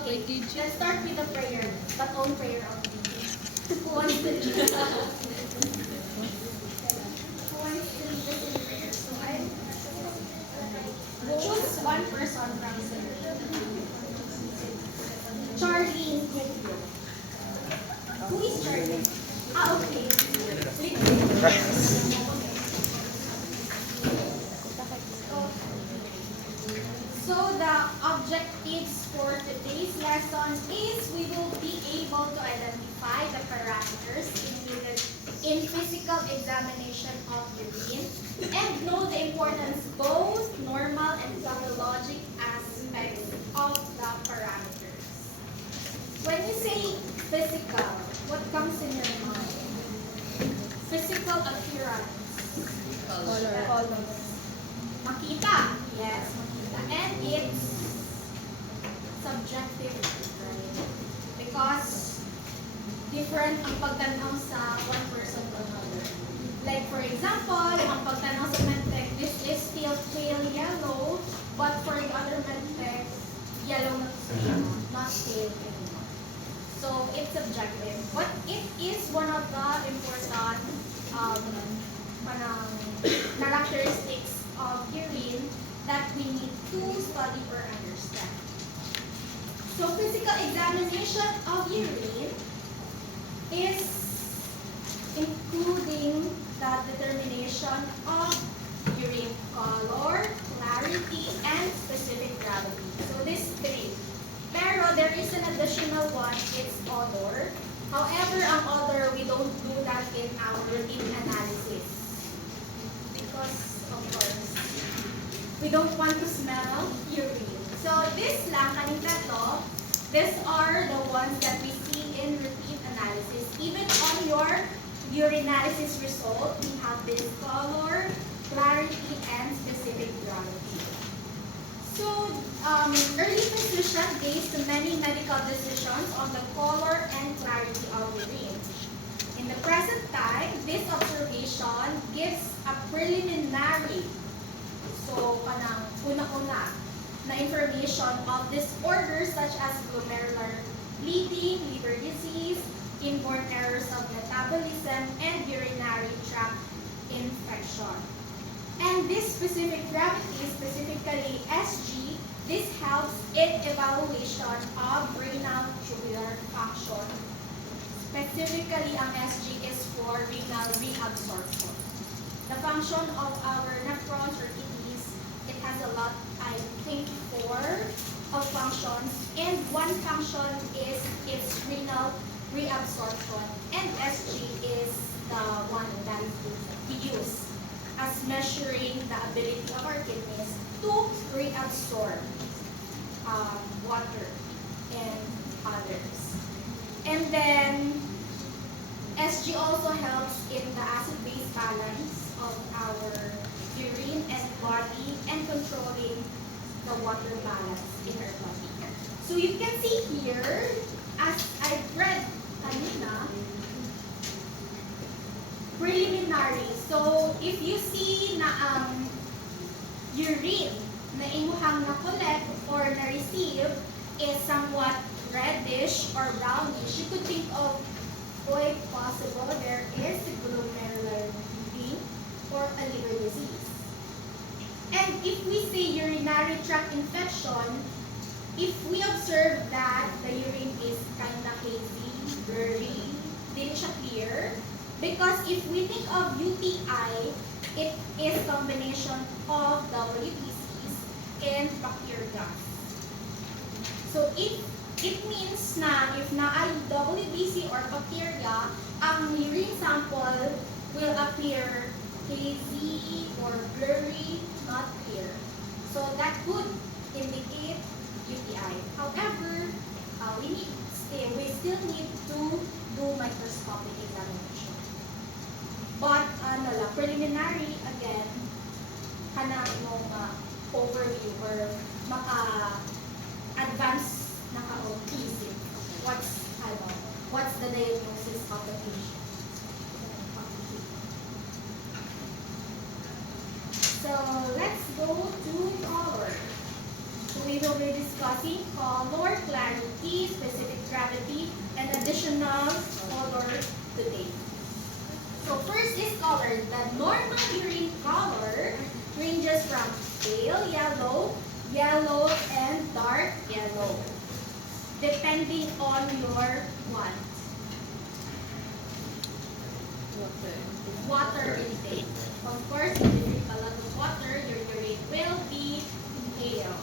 Okay, let's start with the prayer, but own prayer only. Who wants to lead? Who wants to lead us in prayer? So I choose one person from center. Charlene. Who is Charlene? Ah, okay. So the objectives for today's lesson is we will be able to identify the parameters in physical examination of urine and know the importance both normal and pathologic aspects of the parameters. When you say physical, what comes in your mind? Physical appearance. Color. Makita. Yes, makita. And it's subjective, right? Because different ang pagtanaw sa one person to another. Like for example, ang pagtanaw sa medtech, this is still pale yellow, but for the other medtech, yellow na siya, not pale anymore. So it's subjective. But it is one of the important characteristics of urine that we need to study or understand. So physical examination of urine is including the determination of urine color, clarity, and specific gravity. So these three. Pero there is an additional one, it's odor. However, ang odor, we don't do that in our routine analysis. Because, of course, we don't want to smell urine. So this lang, kanina to, these are the ones that we see in routine analysis. Even on your urinalysis result, we have this color, clarity, and specific gravity. So, early physician based many medical decisions on the color and clarity of urine. In the present time, this observation gives a preliminary, so kanang una-una, na information of disorders such as glomerular bleeding, liver disease, inborn errors of metabolism, and urinary tract infection. And this specific gravity, specifically SG, this helps in evaluation of renal tubular function. Specifically, ang SG is for renal reabsorption. The function of our nephrons or kidneys, it has a lot, I think, 4 of functions. And one function is its renal reabsorption. And SG is the one that we use as measuring the ability of our kidneys to reabsorb water and others. And then SG also helps in the acid-base balance of our urine and body and controlling the water balance in our body. So you can see here, as I've read kanina, preliminary. So, if you see na ang urine na imuhang na-collect or na-receive is somewhat reddish or brownish, you could think of, quite possible, there is glomerular bleeding or a liver disease. And if we say urinary tract infection, if we observe that the urine is kind of hazy, blurry, didn't siya clear, because if we think of UTI, it is combination of WBCs and bacteria. So it means na if na ay WBC or bacteria, ang urine sample will appear hazy or blurry, not clear. So that could indicate UTI. However, we still need to do microscopic examination. But preliminary, again, kanang overview or maka-advance naka-isip. What's the diagnosis of the patient? So let's go to color. So we will be discussing color, clarity, gravity, specific gravity, and additional color today. So first is color. The normal urine color ranges from pale yellow, yellow, and dark yellow, depending on your what? Water intake. Of course, if you drink a lot of water, your urine will be pale.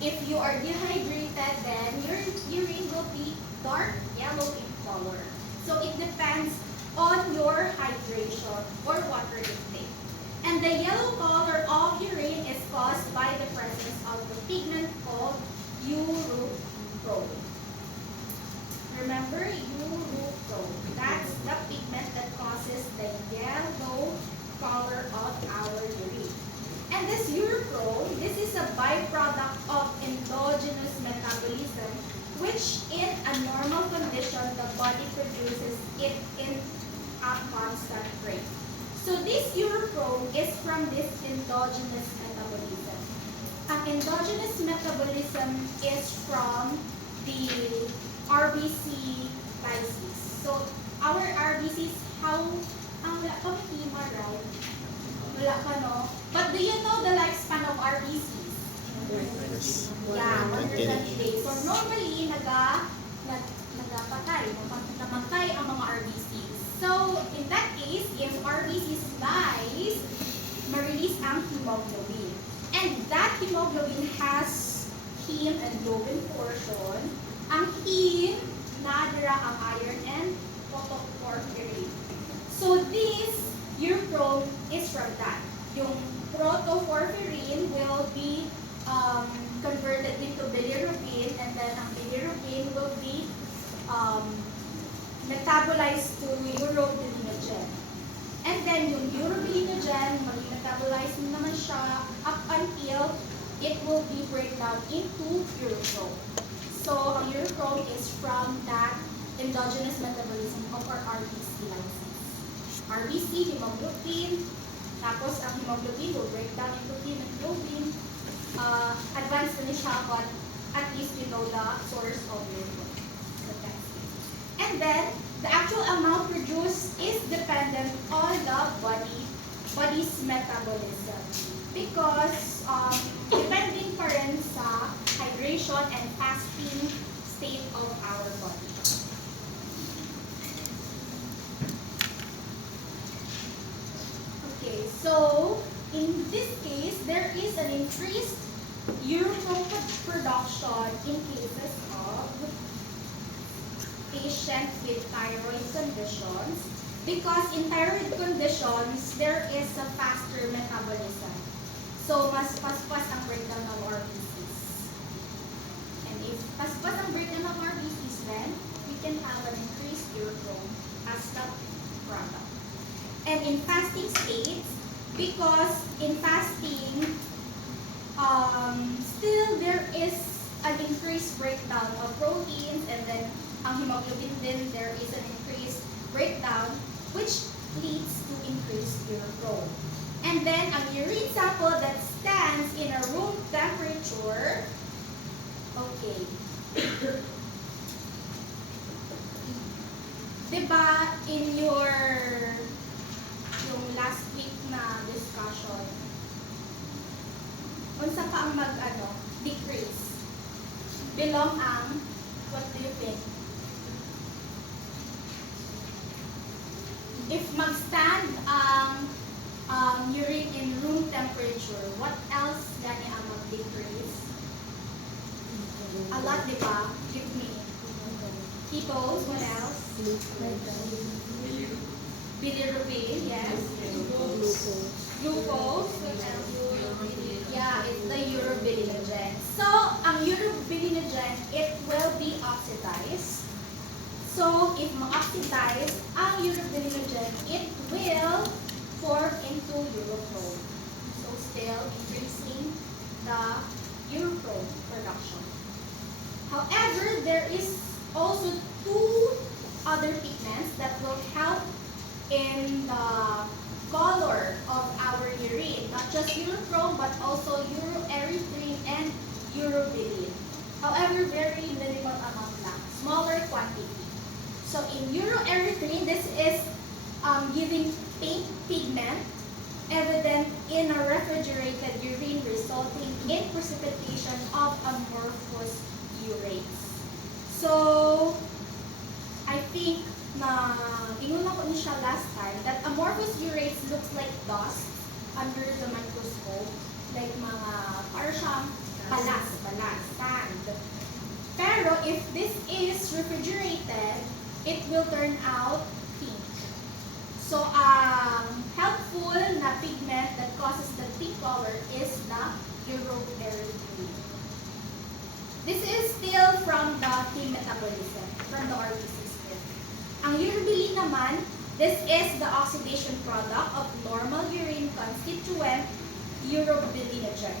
If you are dehydrated, then your urine will be dark yellow in color. So it depends on your hydration or water intake. And the yellow color of urine is caused by the presence of the pigment called urine. Remember, urine. That's the pigment that causes the yellow color of our urine. And this urine, this is a byproduct of endogenous metabolism, which in a normal condition, the body produces it in a constant rate. So this urine is from this endogenous metabolism. An endogenous metabolism is from the RBC lysis. So our RBCs, wala pa may tima, right? Wala pa, no? But do you know the lifespan of RBCs? Yeah, 120 days. So normally, namatay ang mga RBCs. So in that case, if RBCs dies, ma-release ang hemoglobin. And that hemoglobin has heme and globin portion. Ang heme, nadira ang iron and protoporphyrin. So this urine is from that. Yung protoporphyrin will be converted into bilirubin, and then ang bilirubin will be metabolized to urobilinogen. And then yung urobilinogen, mag-metabolize naman siya up until it will be breakdown into urine. So ang urine is from that endogenous metabolism of our RBC lysis. RBC, hemoglobin, tapos ang hemoglobin will break down into heme and globin. Advanced na siya, but at least we know the source of urine. And then, the actual amount produced is dependent on the body's metabolism. Because, depending pa rin sa hydration and fasting state of our body. Okay, so in this case, there is an increased urine production in cases of patient with thyroid conditions, because in thyroid conditions, there is a faster metabolism. So, mas paspas ang breakdown of RBCs. And if paspas ang breakdown of RBCs, then we can have an increased urine as the product. And in fasting states, because in fasting, still there is an increased breakdown of proteins, and then ang hemoglobin din, there is an increased breakdown, which leads to increased urine. And then ang urine sample that stands in a room temperature, okay. Diba, in yung last week na discussion, unsa pa ang decrease? Belong ang, what do you think? If mag-stand ang urine in room temperature, what else gani ang mag-decrease? A lot, di ba? Give me. Ketose, what else? Bilirubin, yes. Glucose, what else? Yeah, it's the urobilinogen. So, ang urobilinogen, it will be oxidized. So, if ma-oxidize ang urobilinogen, it will form into urine. So, still increasing the urine production. However, there is also two other pigments that will help in the color of our urine. Not just urochrome, but also uroerythrin and urobilin. However, very minimal amount lang, smaller quantity. So in uroerythrin, this is giving pink pigment evident in a refrigerated urine resulting in precipitation of amorphous urates. So, I think na inuna ko niya last time that amorphous urates looks like dust under the microscope, like mga parang siyang balas, sand. Pero if this is refrigerated, it will turn out pink. So, helpful na pigment that causes the pink color is the uroerythrin. This is still from the heme metabolism, from the RBC system. Ang urobilin naman, this is the oxidation product of normal urine constituent urobilinogen.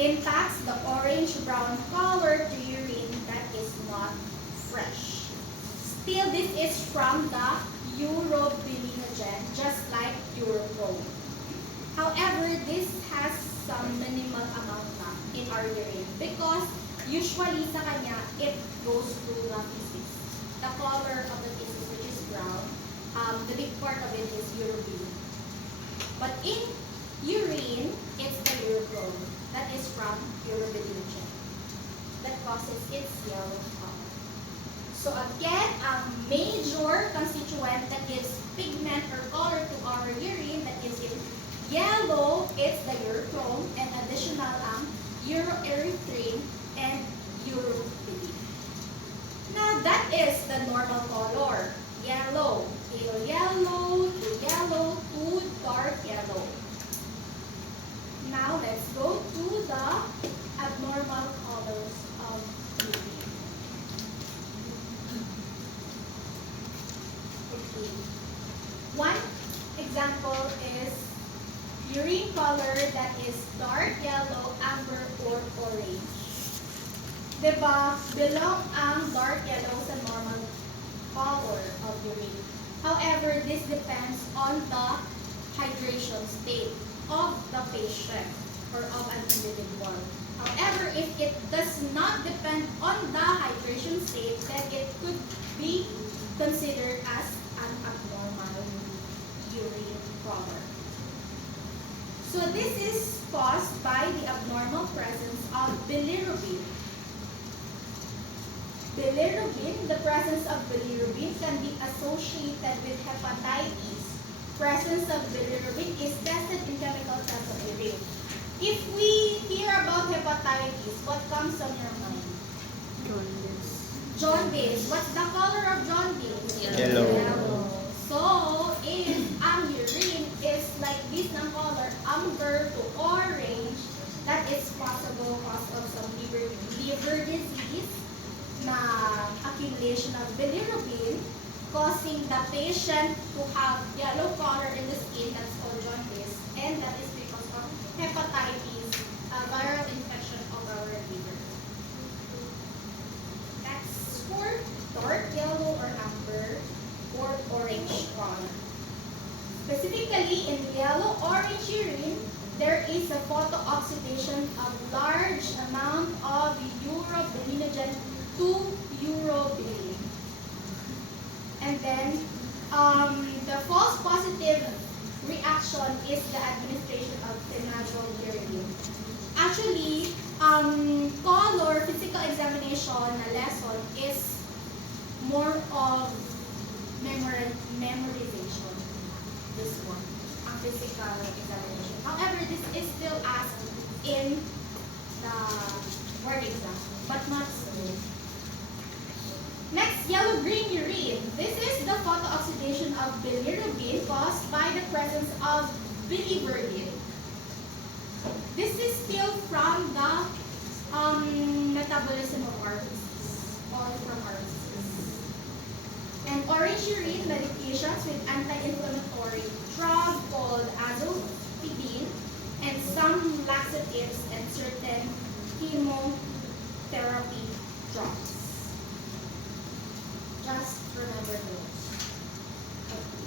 Impacts the orange-brown color to urine that is not fresh. Still, this is from the urobilinogen, just like urochrome. However, this has some minimal amount na in our urine because usually sa kanya, it goes through the feces. The color of the feces, which is brown, the big part of it is urobilin. But in urine, it's the urochrome that is from urobilinogen that causes its yellow color. So again, a major constituent that gives pigment or color to our urine that gives it yellow, it's the urochrome, and additional uroerythrin and urobilin. Now that is the normal color, yellow, pale yellow to dark yellow. Now let's go to the abnormal colors of urine. Okay. One example is urine color that is dark yellow, amber, or orange. Diba, belong ang dark yellow sa normal color of urine. However, this depends on the hydration state of the patient or of an individual. However, if it does not depend on the hydration state, then it could be considered as an abnormal urine color. So this is caused by the abnormal presence of bilirubin. Bilirubin, the presence of bilirubin can be associated with hepatitis. Presence of bilirubin is tested in chemical tests of urine. If we hear about hepatitis, what comes on your mind? Jaundice. Jaundice. What's the color of jaundice? Yellow. Yellow. So, if ang urine is like this ng color, amber to orange, that is possible cause of some liver disease na accumulation of bilirubin causing the patient to have yellow color in the skin, that's called jaundice, and that is because of hepatitis, a viral infection of our liver. That's for dark yellow or amber or orange color. Specifically, in yellow-orange urine, there is a photooxidation of large amount of urobilinogen to urobilin. And then, the false positive reaction is the administration of phenazol urine. Actually, color physical examination na lesson is more of memorization. This one, ang physical examination. However, this is still asked in the word exam, but not so. Next, yellow-green urine. This is the photooxidation of bilirubin caused by the presence of biliverdin. This is still from the metabolism of RBCs, all from RBCs. And orange urine medications with anti-inflammatory drug called azothiidine and some laxatives and certain chemotherapy drugs. Just remember those. Okay.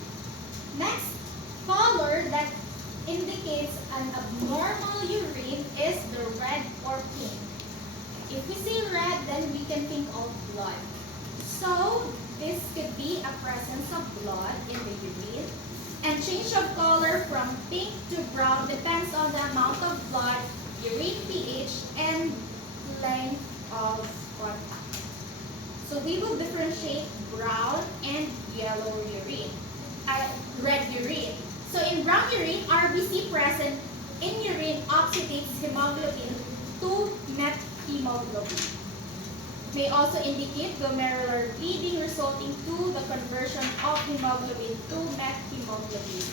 Next, color that indicates an abnormal urine is the red or pink. If we presence of blood in the urine. And change of color from pink to brown depends on the amount of blood, urine pH, and length of contact. So we will differentiate brown and yellow urine, red urine. So in brown urine, RBC present in urine oxidates hemoglobin to methemoglobin. May also indicate glomerular bleeding resulting to the conversion of hemoglobin to methemoglobin.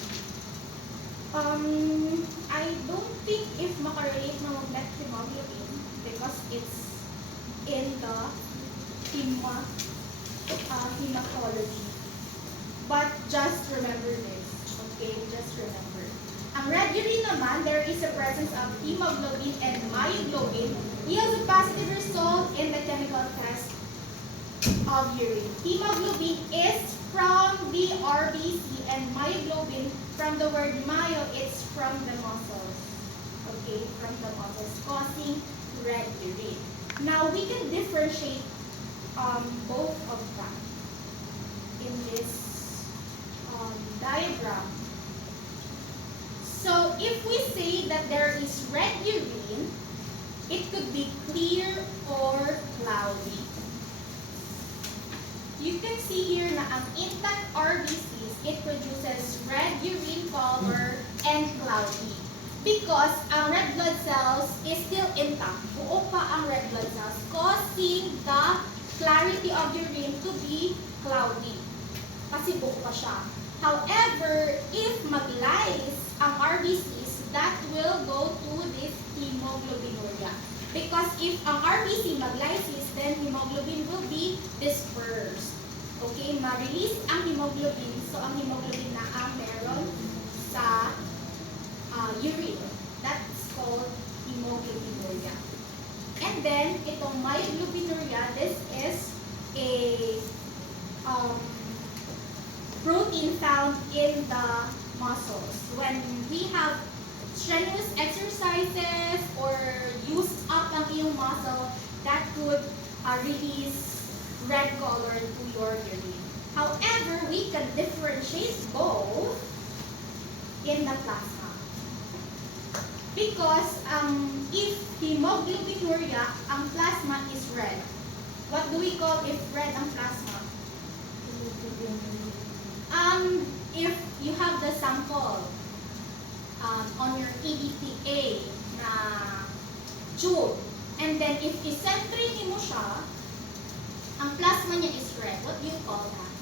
I don't think if makarelate na methemoglobin because it's in the hematology. But just remember this, okay? Just remember. Ang red urine naman, there is a presence of hemoglobin and myoglobin, yields a positive result in the chemical test of urine. Hemoglobin is from the RBC and myoglobin from the word myo, it's from the muscles. Okay, from the muscles, causing red urine. Now, we can differentiate both of them in this diagram. So, if we say that there is red urine, it could be clear or cloudy. You can see here na ang intact RBCs, it produces red urine color and cloudy. Because ang red blood cells is still intact. Buo pa ang red blood cells, causing the clarity of urine to be cloudy. Kasi buo pa siya. However, if mag-lyse ang RBCs, that will go to this hemoglobinuria. Because if ang RBC mag-lysis, then hemoglobin will be dispersed. Okay, ma-release ang hemoglobin. So, ang hemoglobin na ang meron sa urine. That's called hemoglobinuria. And then, itong myoglobinuria, this is a protein found in the muscles. When we have strenuous exercises or used up ang iyong muscle, that could release red color to your urine. However, we can differentiate both in the plasma. Because if hemoglobinuria, ang plasma is red. What do we call if red ang plasma? If you have the sample on your EDTA na tube, and then if isentrin mo siya, ang plasma niya is red. What do you call that?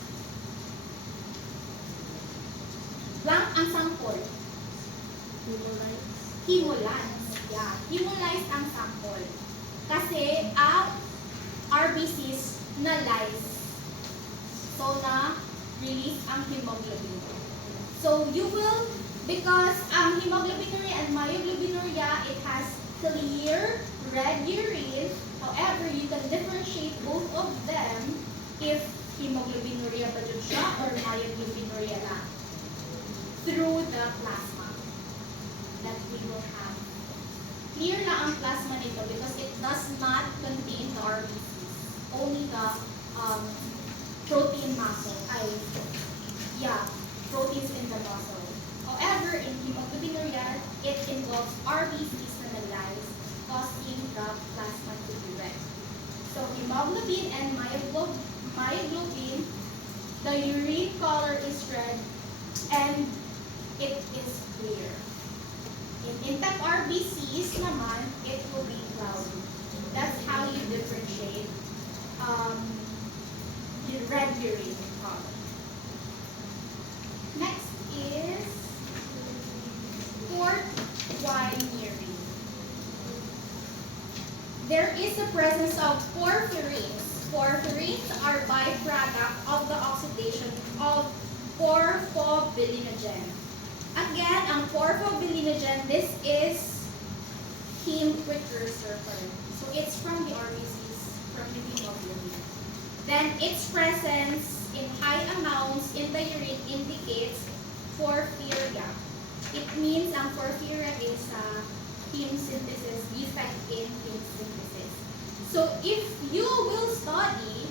Blank ang sample. Hemolyze. Yeah, hemolyze ang sample. Kasi ang RBCs na lyse. So, na-release ang hemoglobin. So, you will, because ang hemoglobinuria and myoglobinuria, it has clear red urine. However, you can differentiate both of them if hemoglobinuria ba dyan siya or myoglobinuria na through the plasma that we will have. Clear na ang plasma nito because it does not contain the RBCs. Only the protein muscle. Proteins in the muscle. However, in hemoglobinuria, it involves RBCs na lyse, causing the plasma to be red. So, hemoglobin and myoglobin, the urine color is red and it is clear. In intact RBCs naman, it will be cloudy. That's how you differentiate the red urine color. Next is port wine urine. There is the presence of porphyrins. Porphyrins are byproduct of the oxidation of porphobilinogen. Again, ang porphobilinogen, this is heme precursor for it. So it's from the RBCs, from the hemoglobin. Then its presence in high amounts in the urine indicates porphyria. It means ang porphyria is heme synthesis, defect in heme synthesis. So if you will study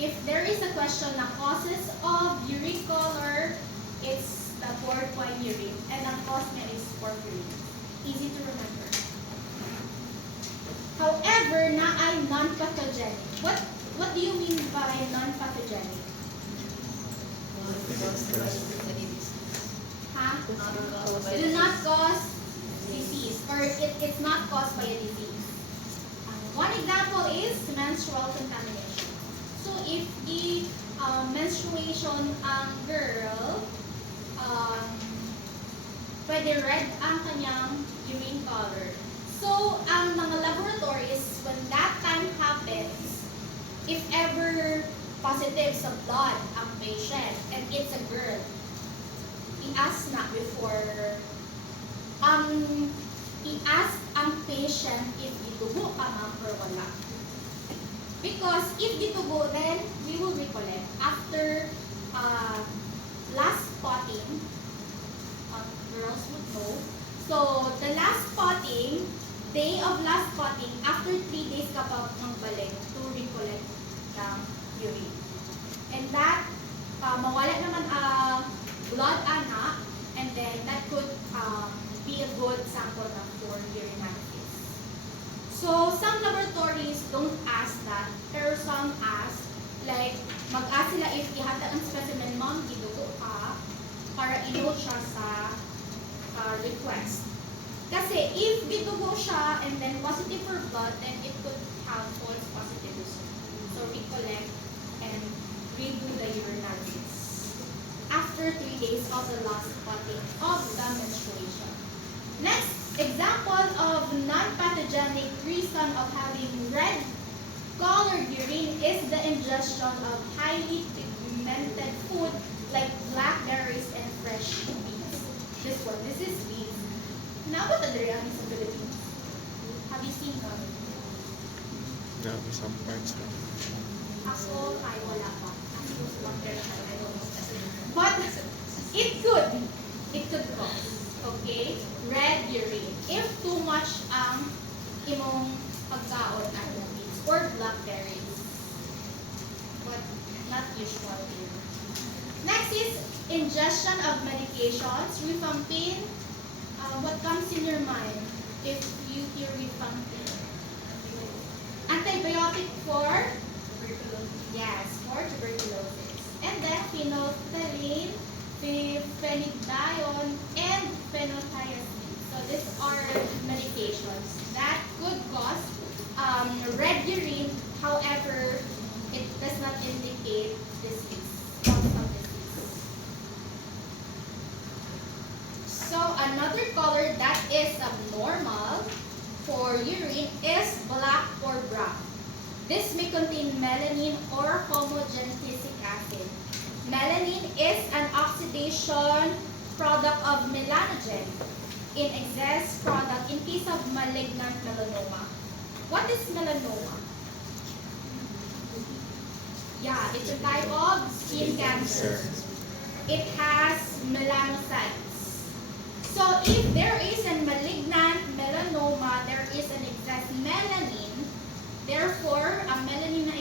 if there is a question na causes of urine color, it's the porcine urine, and ang cause niya is porphyrin. Easy to remember. However, na ay non-pathogenic. What do you mean by non-pathogenic? Ha? Do not cause disease, or it's not caused by a disease. One example is menstrual contamination. So if the menstruation ang girl, pwede red ang kanyang urine color. So ang mga laboratories, when that time happens, if ever positive sa blood ang patient and it's a girl, i-ask na before, i-ask ang patient if ditubo ka ma'am or wala. Because if ditubo, then we will recollect after last spotting. Girls would know. So the last spotting, day of last spotting, after 3 days ka pa magbalik to recollect ng urine. And that, mawala naman blood ana, and then that could be a good sample na for urine analysis. So some laboratories don't ask that, pero some ask, like mag-ask sila if ihata ang specimen, ma'am, gidugo ka, para i-note siya sa request. Kasi if gidugo siya and then positive for blood, then it could have false positives. So recollect and redo the urine analysis after 3 days of the last spotting of the menstruation. Next example of non-pathogenic reason of having red colored urine is the ingestion of highly pigmented food like blackberries and fresh beans. This is beans. Naabot na diri ang sa Philippines. Have you seen them? Grabe, some parts na. Ako, ay wala pa. Ako, blackberry na I don't know. But it could cause, okay, red urine if too much ang imong pagkaon at beans or blackberries. But not usual here. Next is ingestion of medications. Rifampin. What comes in your mind if you hear rifampin? Antibiotic for? Yes, for tuberculosis. And then phenolphthalein, phenyldione, and phenothiazide. So these are medications that could cause red urine. However, it does not indicate disease, cause of disease. So another color that is abnormal for urine is black or brown. This may contain melanin or homogentic acid. Melanin is an oxidation product of melanogen in excess product in case of malignant melanoma. What is melanoma? Yeah, it's a type of skin cancer. It has melanocytes. So if there is a malignant melanoma, there is an excess melanin. Therefore, ang melanin na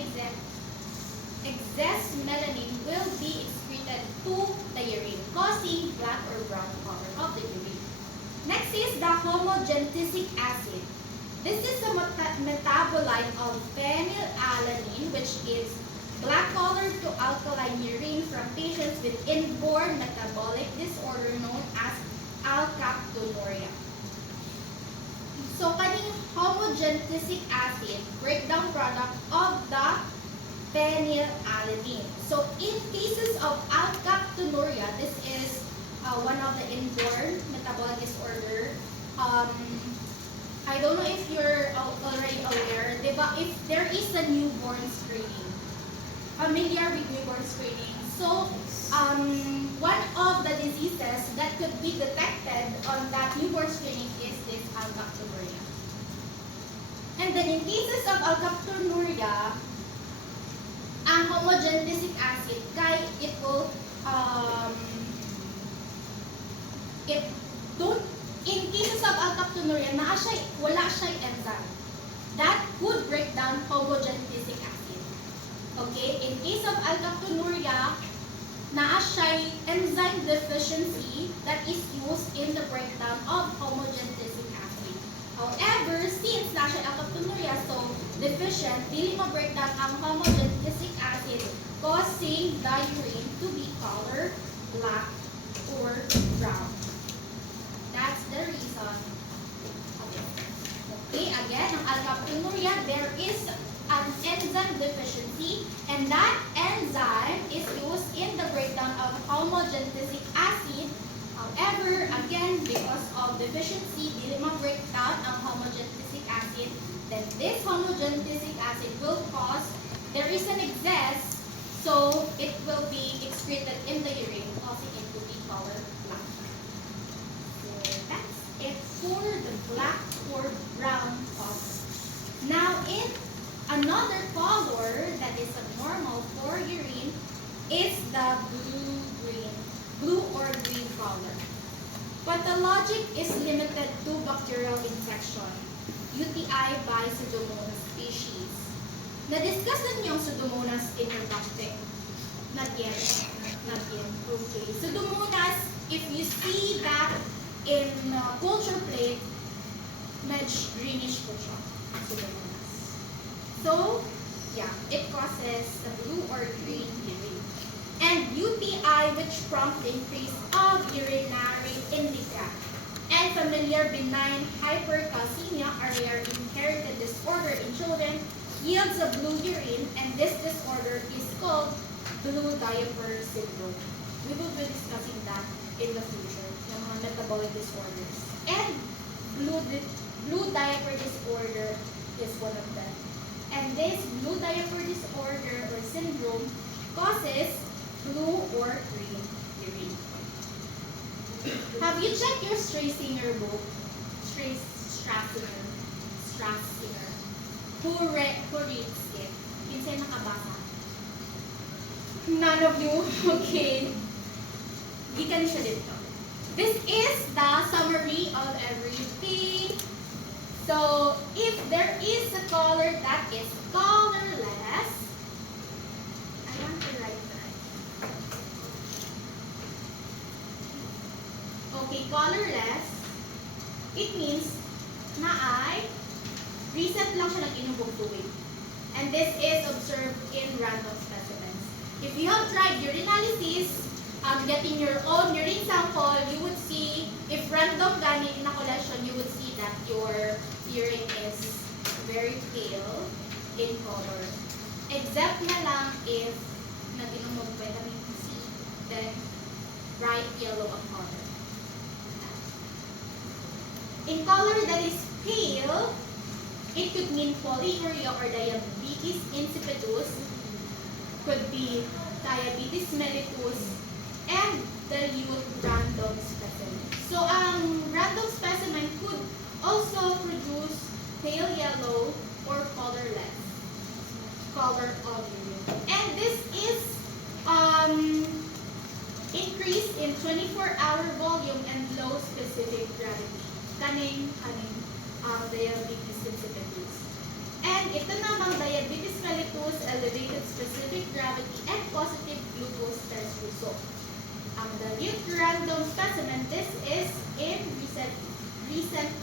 excess melanin will be excreted to the urine, causing black or brown color of the urine. Next is the homogentic acid. This is a metabolite of phenylalanine, which gives black color to alkaline urine from patients with inborn metabolic disorder known as alkaptonuria. So, kaning homogentic acid, breakdown product of the phenylalanine. So, in cases of alkaptonuria, this is one of the inborn metabolic disorder. I don't know if you're already aware, diba, if there is a newborn screening, familiar with newborn screening. So, one of the diseases that could be detected on that newborn screening is this alkaptonuria. And then in cases of alkaptonuria, ang homogentic acid, kay it will, in cases of alkaptonuria, wala siya enzyme that could break down homogentic acid. Okay, in case alkaptonuria naa siya'y enzyme deficiency that is used in the breakdown of homogentic acid. However, since na siya alkaptonuria, so deficient, dili ma-breakdown ang homogentic acid, causing the urine to be color black or brown. That's the reason. Okay, again, ang alkaptonuria, there is an enzyme deficiency, and that enzyme is used in the breakdown of homogentic acid. However, again, because of deficiency, dili ma-breakdown ang homogentic acid, then this homogentic acid will cause, there is an excess, so it will be excreted in the urine, causing it to be color black. So that's it for the black or brown color. Now, in another color that is abnormal for urine is the blue or green color. Pathologic is limited to bacterial infection, UTI by Pseudomonas species. Na-discuss na niyo ang Pseudomonas in your topic? Not yet. Not yet. Okay. Pseudomonas, if you see that in culture plate, medyo greenish po siya. Pseudomonas. So, yeah, it causes a blue or green urine. And UTI, which prompt the increase of urinary indica. And familiar benign hypercalcemia, a rare inherited disorder in children, yields a blue urine, and this disorder is called blue diaper syndrome. We will be discussing that in the future, yung mga metabolic disorders. And blue diaper disorder is one of them. And this blue diaper disorder or syndrome causes blue or green urine. Have you checked your Strassinger book? Strassinger. Who reads it? Kinsay nakabasa? None of you? Okay. Gikan siya dito. This is the summary of everything. So, if there is a color that is colorless, I want to write that. Okay, colorless, it means na ay recent lang siya nag-inubog tuwing. And this is observed in random specimens. If you have tried urinalysis, getting your own urine sample, you would see, if random gani in a collection, you would see that your urine is very pale in color. Except na lang if nag-inom mo vitamin C, then bright yellow ang color. In color that is pale, it could mean polyuria or diabetes insipidus, could be diabetes mellitus, and dilute random specimen. So, ang random specimen could also produce pale yellow or colorless color of urine. And this is increase in 24-hour volume and low specific gravity. Kaning diabetes insipidus. And ito namang diabetes mellitus, elevated specific gravity, and positive glucose test result. Ang dilute random specimen, this is in recent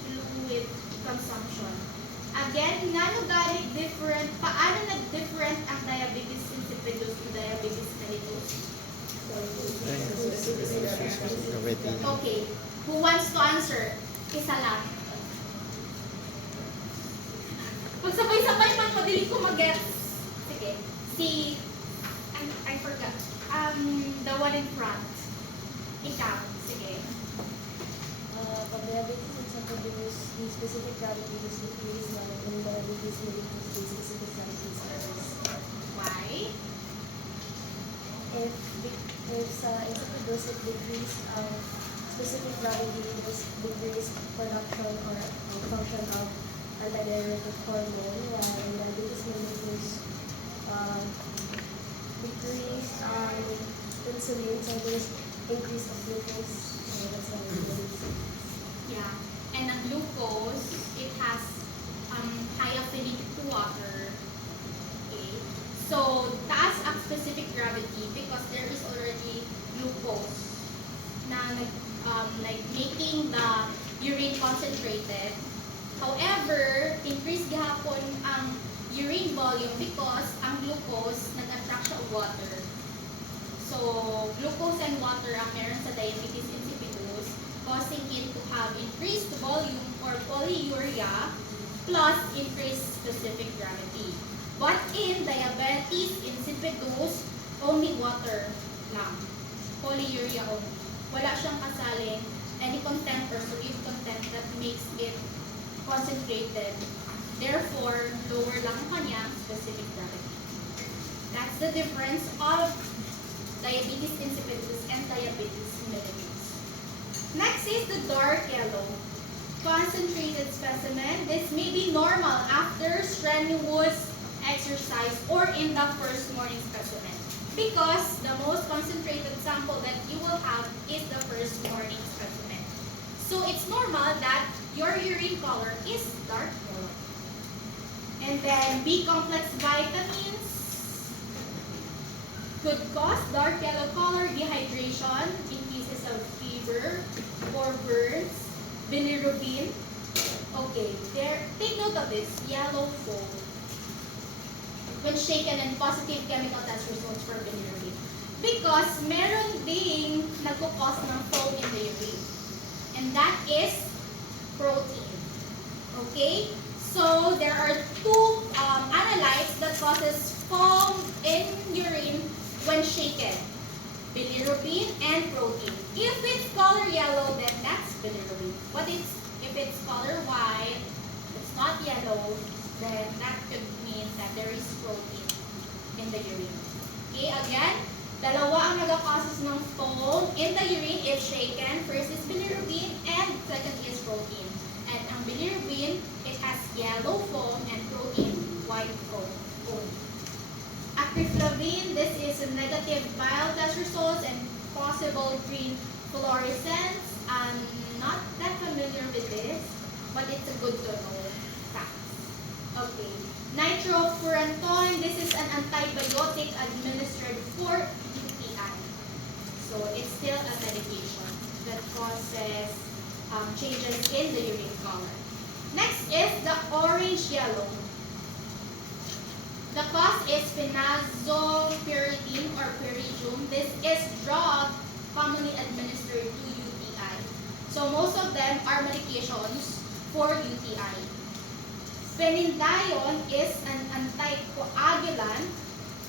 fluid consumption. Again, paano nag-different ang diabetes insipidus to diabetes mellitus? Okay, who wants to answer? Isa lang. Pag sabay-sabay man, madali ko mag-get. Sige. I forgot. The one in front. Ikaw. Sige. Pag diabetes insipidus, the specific gravity is decreased, while in diabetes mellitus, the specific gravity is increased. Why? If sa insipidus, it decreased specific gravity, is decreased production or function of antidiuretic hormone, while in diabetes mellitus, decreased insulin, so there's increase of glucose. So that's why it's Yeah. And ang glucose, it has high affinity to water. Okay. So, taas ang specific gravity concentrated. However, increase gahapon ang urine volume because ang glucose nag-attract siya og water. So, glucose and water ang meron sa diabetes insipidus, causing it to have increased volume or polyuria plus increased specific gravity. But in diabetes insipidus, only water lang. Polyuria only. Wala siyang kasaling any content or solute content that makes it concentrated. Therefore, lower lang ang kanyang specific gravity. That's the difference of diabetes insipidus and diabetes mellitus. Next is the dark yellow. Concentrated specimen. This may be normal after strenuous exercise or in the first morning specimen. Because the most concentrated sample that you will have is the first morning specimen. So it's normal that your urine color is dark yellow. And then B-complex vitamins could cause dark yellow color, dehydration in cases of fever or burns, bilirubin. Okay, there. Take note of this, yellow foam. When shaken and positive chemical test results for bilirubin. Because meron ding nagkukos ng foam in the urine. And that is protein. Okay? So, there are two analytes that causes foam in urine when shaken. Bilirubin and protein. If it's color yellow, then that's bilirubin. But if it's color white, it's not yellow, then that could mean that there is protein in the urine. Okay, again, dalawa ang nagka-causes ng foam in the urine if shaken. First is bilirubin and second is protein. And ang bilirubin, it has yellow foam and protein, white foam only. Acreflavine, this is a negative bile test results and possible green fluorescence. I'm not that familiar with this, but it's a good to know fact. Okay. Nitrofurantoin, this is an antibiotic administered for UTI. So it's still a medication that causes changes in the urine color. Next is the orange yellow. The cause is phenazopyridine or pyridium. This is drug commonly administered to UTI. So most of them are medications for UTI. Phenindione is an anticoagulant,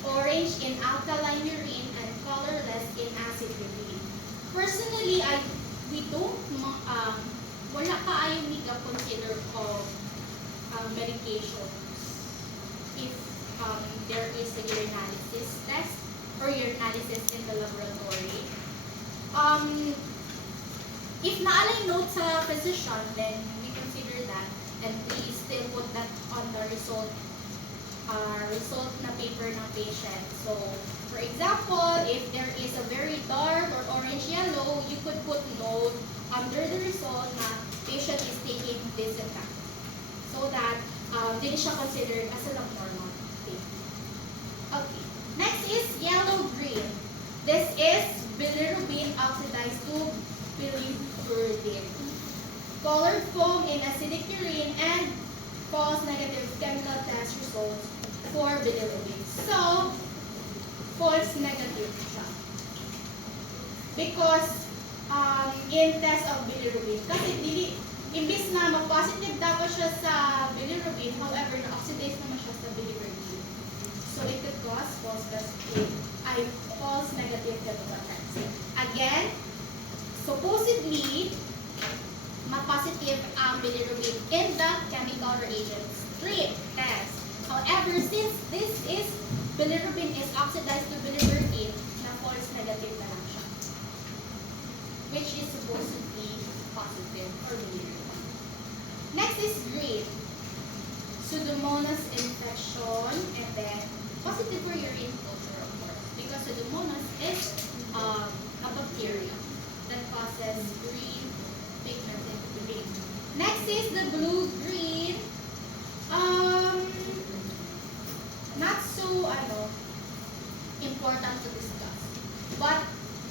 orange in alkaline urine and colorless in acid urine. Personally, we don't, wala kaayo ni ka consider of medications if there is a urinalysis test or urinalysis in the laboratory. If naalay note sa physician, then we consider that. And please still put that on the result na paper ng patient. So, for example, if there is a very dark or orange-yellow, you could put note under the result na patient is taking disinfectant. So that, hindi siya considered as a normal thing. Okay. Next is yellow-green. This is bilirubin oxidized to biliverdin. Colored foam in acidic urine and false negative chemical test results for bilirubin. So, false negative siya. Because in test of bilirubin, kasi imbis na mag-positive daw siya sa bilirubin, however, na-oxidize naman siya sa biliverdin. So, it could cause false negative chemical test. Again, supposedly, ma-positive ang bilirubin in the chemical reagent strip test. However, since this is bilirubin is oxidized to biliverdin, na false negative na lang siya. Which is supposed to be positive for bilirubin. Next is green. Pseudomonas infection and then positive for urine culture, of course. Because Pseudomonas is a bacteria that causes green pigment in the urine. Next is the blue-green. Not so important to discuss. But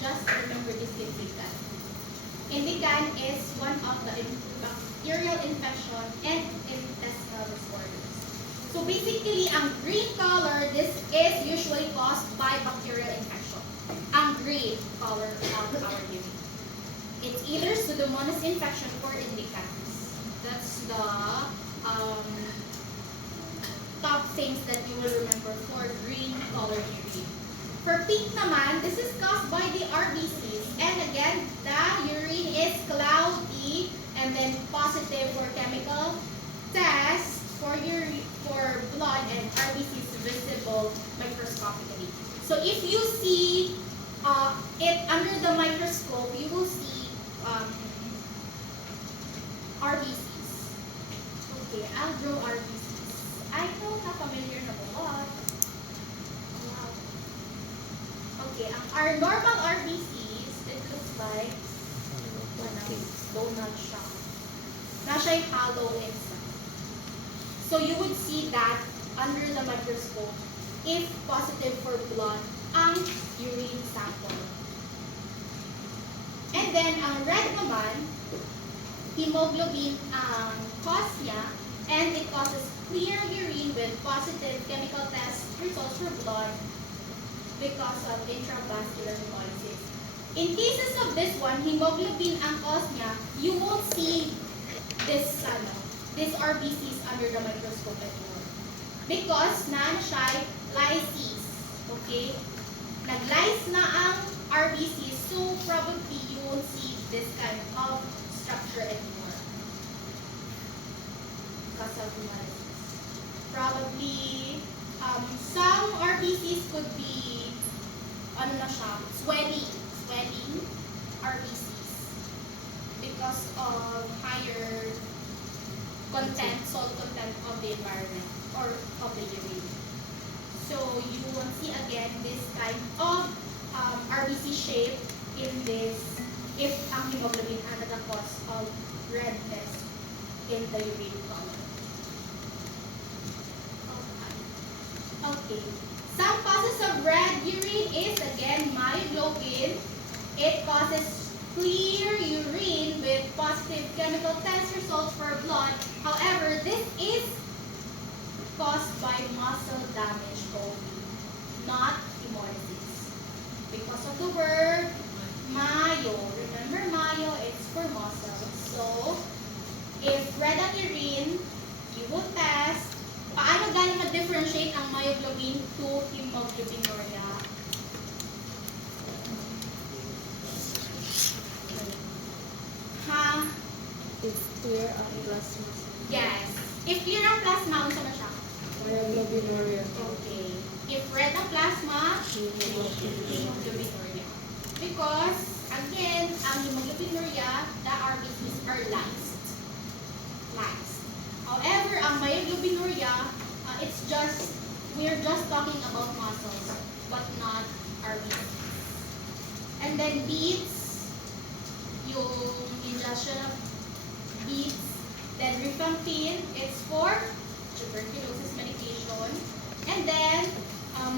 just remember this significant. Indican is one of the bacterial infection and intestinal disorders. So basically, ang green color, this is usually caused by bacterial infection. Ang green color of our urine. It's either Pseudomonas infection or Indicans. That's the top things that you will remember for green color urine. For pink naman, this is caused by the RBCs. And again, the urine is cloudy and then positive for chemical test for blood and RBCs visible microscopically. So if you see it under the microscope, you will see RBCs. Okay, I'll draw RBCs. I know na familiar na buhat. Wow. Okay, our normal RBCs, it looks like donut siya. Na siya'y hollow inside. So you would see that under the microscope if positive for blood ang urine sample. And then ang red naman, hemoglobin ang cause niya, and it causes clear urine with positive chemical test results for blood because of intravascular hemolysis. In cases of this one, hemoglobin ang cause niya, you won't see this RBCs under the microscope anymore. Because siya lysis. Okay? Nag-lyse na ang RBCs, so probably you won't see this kind of structure anymore. Because of hemolysis. Probably, some RBCs could be, swelling RBCs because of higher salt content of the environment or of the urine. So you won't see again this kind of RBC shape in this if ang hemoglobin ang nagka-cause of redness in the urine color. Okay. Some causes of red urine is again myoglobin. It causes clear urine with positive chemical test results for blood. However, this is caused by muscle damage only, not hemolysis. Because of the word myo. Remember myo, it's for muscle. So, if red ang urine, you will test. Paano galing ma-differentiate ang myoglobin to hemoglobinuria? If clear ang plasma. Yes. If clear ang plasma, unsa na siya? Myoglobinuria. Okay. If red ang plasma, hemoglobinuria. Because, again, ang hemoglobinuria, the RBCs are lysed. However, ang myoglobinuria, we're just talking about muscles, but not RBCs. And then beads, yung ingestion of beads. Then rifampin, it's for tuberculosis medication. And then,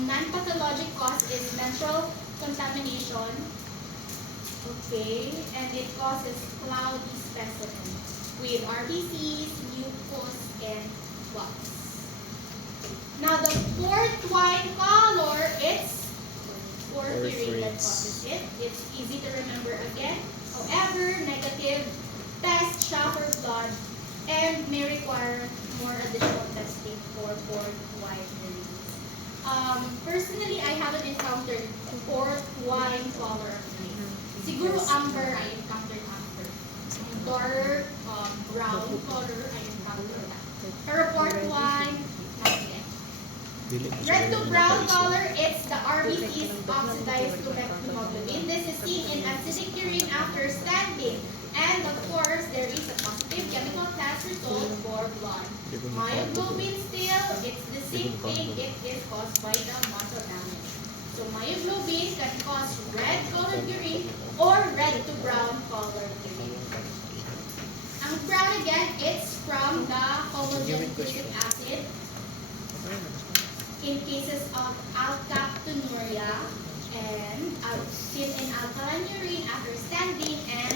non-pathologic cause is menstrual contamination. Okay, and it causes cloudy specimen with RBCs, mucus, and bugs. Now, the fourth wine color, it's porphyrin that causes it. It's easy to remember again. However, negative test siya for blood and may require more additional testing for port wine release. Personally, I haven't encountered port wine color of urine. Siguro amber, I encountered amber. Dark brown color, I encountered that. Pero port wine, not yet. Red to brown color, it's the RBCs oxidized to hemoglobin. This is seen in acidic urine after standing. And of course, there is a positive chemical test result for blood. Myoglobin still, it's the same thing, it is caused by the muscle damage. So myoglobin can cause red colored urine or red to brown colored urine. Ang brown again, it's from the homogenetic acid in cases of alkaptonuria and seen in alkaline urine after standing and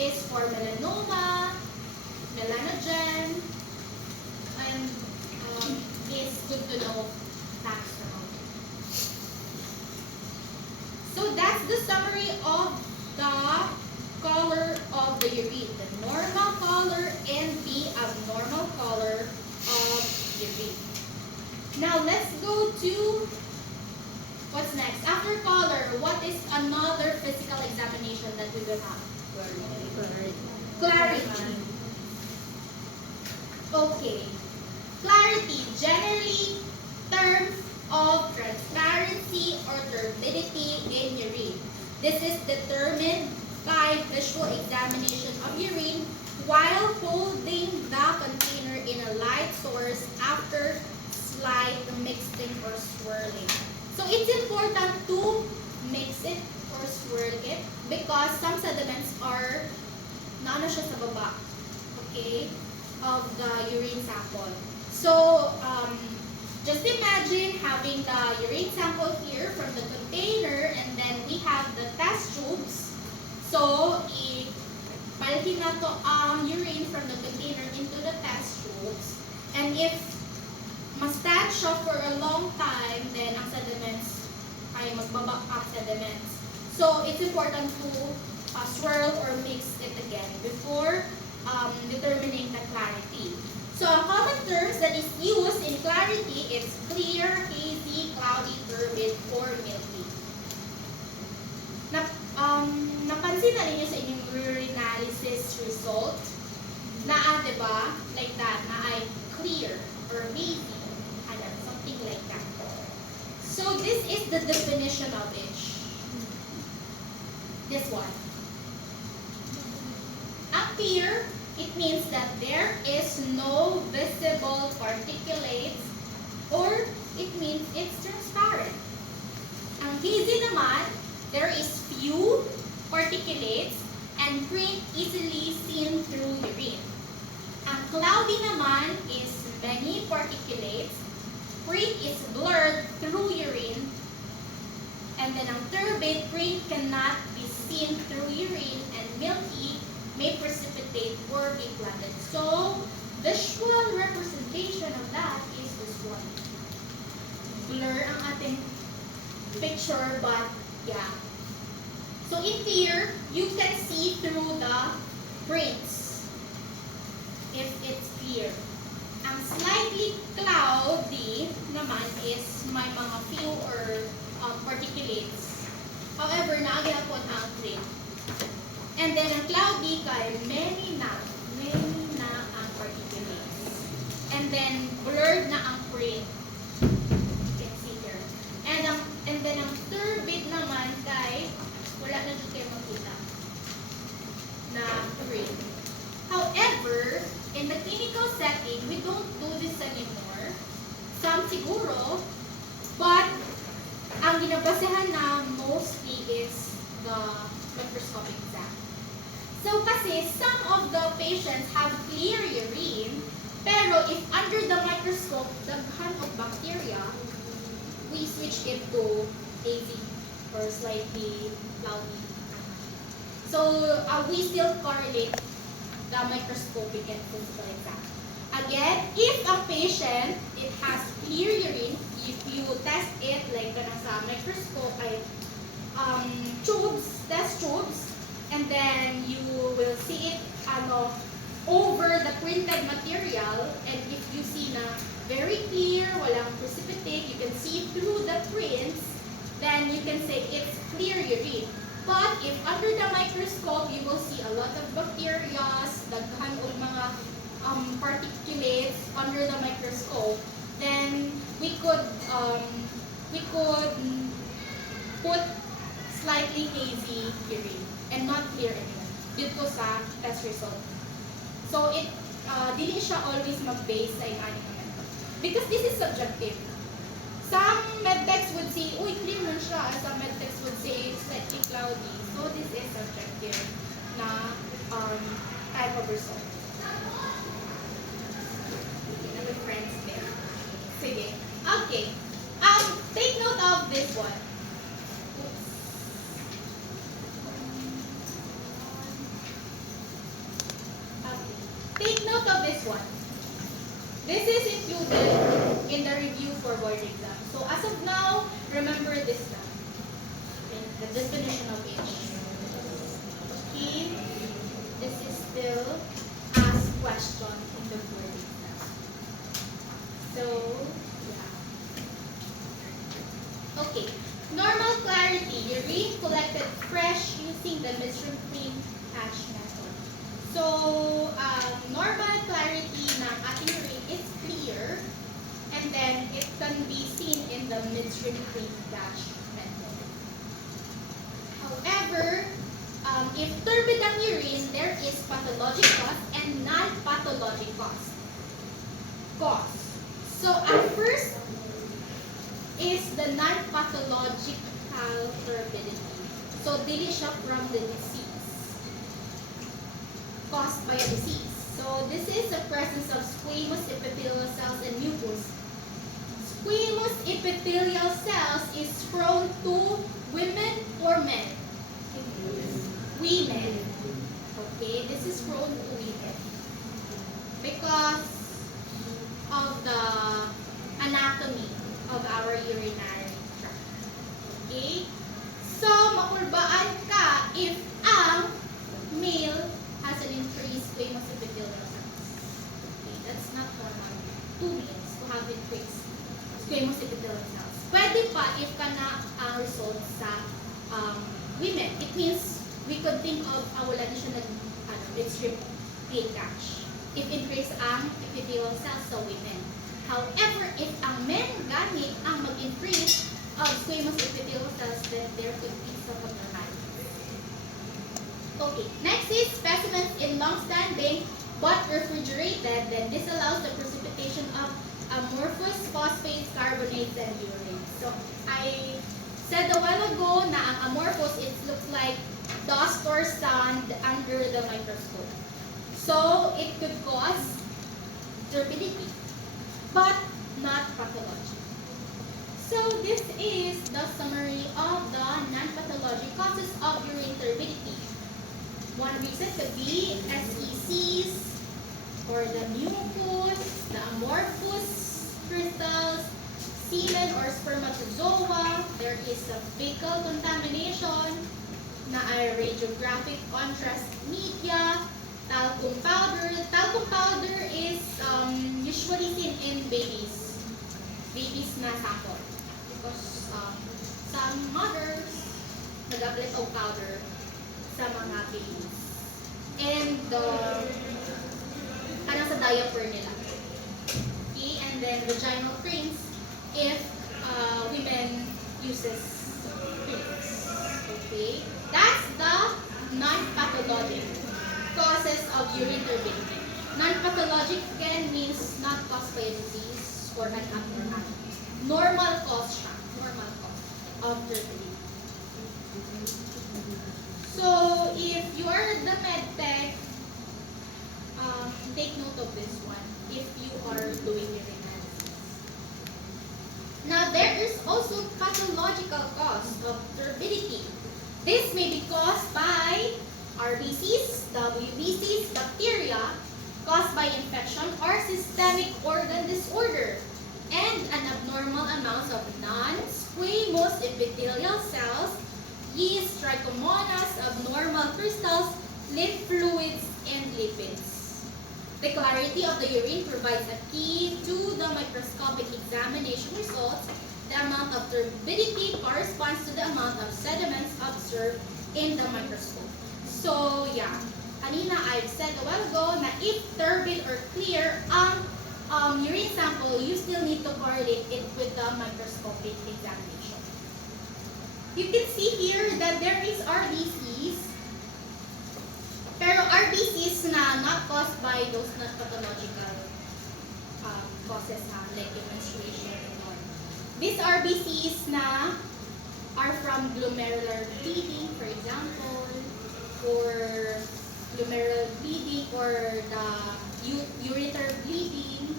is for melanoma, melanogen, and is good to know facts around. So that's the summary of the color of the urine, the normal color and the abnormal color of urine. Now let's go to what's next. After color, what is another physical examination that we will have? Clarity. Okay. Clarity, generally terms of transparency or turbidity in urine. This is determined by visual examination of urine while holding the container in a light source after slight mixing or swirling. So it's important to mix it or swirl it because some sediments are naano siya sa baba, okay, of the urine sample. So just imagine having the urine sample here from the container, and then we have the test tubes. So, ipalitin na to ang urine from the container into the test tubes. And if ma-stand siya for a long time, then ang sediments ay magbaback up sediments. So, it's important to swirl or mix it again before determining the clarity. So, ang common terms that is used in clarity is clear, hazy, cloudy, turbid, or milky. Napansin na ninyo sa inyong urinalysis result na, diba, like that, na ay clear or hazy, something like that. So, this is the definition of it. This one. Up here, it means that there is no visible particulates, or it means it's transparent. Ang hazy naman, there is few particulates and print easily seen through urine. Ang cloudy naman is many particulates, print is blurred through urine, and then ang turbid, print cannot be seen through urine, and milky may precipitate or be clotted. So, visual representation of that is this one. Blur ang ating picture, but yeah. So in here, you can see through the prints if it's clear. Ang slightly cloudy naman is may mga few or particulates. However, naagyan po ang print. And then ang cloudy kay many na ang particulates. And then blurred na ang print. You can see here. And then ang turbid naman kay wala na dito kayo makita na print. However, in the clinical setting, we don't do this anymore. Some siguro, but ang ginabasehan na mostly is the microscopic exam. So kasi some of the patients have clear urine, pero if under the microscope, daghan of bacteria, we switch it to AZ or slightly cloudy. So we still correlate the microscopic and physical exam. Again, if a patient, it has clear urine, if you test it like sa microscope, ay test tubes, and then you will see it over the printed material, and if you see na very clear, walang precipitate, you can see through the prints, then you can say it's clear urine. But if under the microscope, you will see a lot of bacteria, daghan o mga particulates under the microscope, then we could put slightly hazy urine and not clear anymore dito sa test result. So it dili siya always mag-base sa inaning method because this is subjective. Some medtechs would say, uy, clear man siya. Some medtechs would say, slightly cloudy. So this is subjective na type of result. Okay, na may friends there. Sige. Okay. Take note of this one. Oops. note of this one. This is included in the review for board exam. So as of now, remember this now. Okay, the definition of age. Okay, this is still asked question in the board exam. So, yeah. Okay, normal clarity. Urine collected fresh using the midstream clean patch method. So, normal clarity ng ating urine is clear, and then it can be seen in the midstream clean patch method. However, if turbid ang urine, there is pathologic cause and non-pathologic cause. So, ang first is the non-pathological turbidity. So, dili siya from the disease, caused by a disease. So, this is the presence of squamous epithelial cells and mucus. Squamous epithelial cells is prone to women or men? Women. Okay, this is prone to women because of the anatomy of our urinary tract. Okay? So, makulbaan ka if ang male has an increased squamous epithelial cells. Okay, that's not normal. 2 males to have increased squamous epithelial cells. Pwede pa if ka na ang result sa women. It means we could think of wala na siya midstream clean patch if increase ang epithelial cells sa women. However, if ang men gamit ang mag-increase of squamous epithelial cells, then there could be some abnormality. Okay, next is specimens in long-standing but refrigerated, then this allows the precipitation of amorphous phosphates, carbonates, and urine. So, I said a while ago na ang amorphous, it looks like dust or sand under the microscope. So, it could cause turbidity, but not pathology. So, this is the summary of the non-pathologic causes of urine turbidity. One reason could be SECs, or the mucus, the amorphous crystals, semen or spermatozoa. There is a fecal contamination, na ay radiographic contrast media, talcum powder. Talcum powder is usually seen in babies. Babies na sample. Because some mothers nag-apply of powder sa mga babies. And kanang sa diaper nila. Okay, and then vaginal creams if women uses creams. Okay, that's the non-pathologic causes of urine turbidity. Non-pathologic again means not caused by a disease or an abnormality. Normal cause siya. Normal cause of turbidity. So, if you are the medtech, take note of this one if you are doing urine analysis. Now, there is also pathological cause of turbidity. This may be caused by RBCs, WBCs, bacteria, caused by infection or systemic organ disorder, and an abnormal amount of non-squamous epithelial cells, yeast, trichomonas, abnormal crystals, lymph fluids, and lipids. The clarity of the urine provides a key to the microscopic examination results. The amount of turbidity corresponds to the amount of sediments observed in the microscope. So, yeah. Kanina, I've said a while ago na if turbid or clear ang urine sample, you still need to correlate it with the microscopic examination. You can see here that there is RBCs, pero RBCs na not caused by those non-pathological causes like menstruation and all. These RBCs na are from glomerular bleeding, for example, or glomerular bleeding, or the ureter bleeding.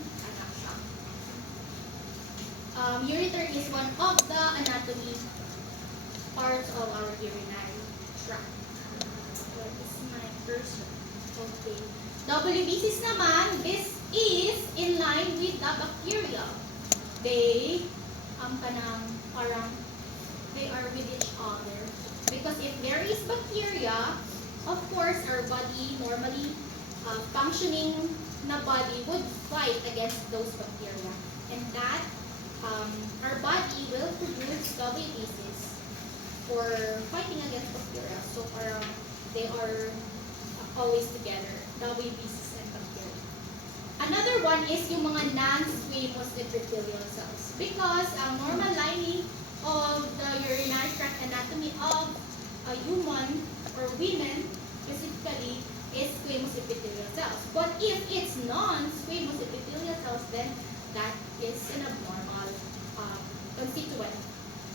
Ureter is one of the anatomy parts of our urinary tract. So this is my cursor. Okay. WBCs naman, this is in line with the bacteria. They, parang, they are with each other. Because if there is bacteria, of course, our body normally functioning na body would fight against those bacteria. And that, our body will produce WBCs for fighting against bacteria. So parang they are always together, WBCs and bacteria. Another one is yung mga non-squamous epithelial cells. Because ang normal lining of the urinary tract anatomy of a human or women specifically is squamous epithelial cells. But if it's non-squamous epithelial cells, then that is an abnormal constituent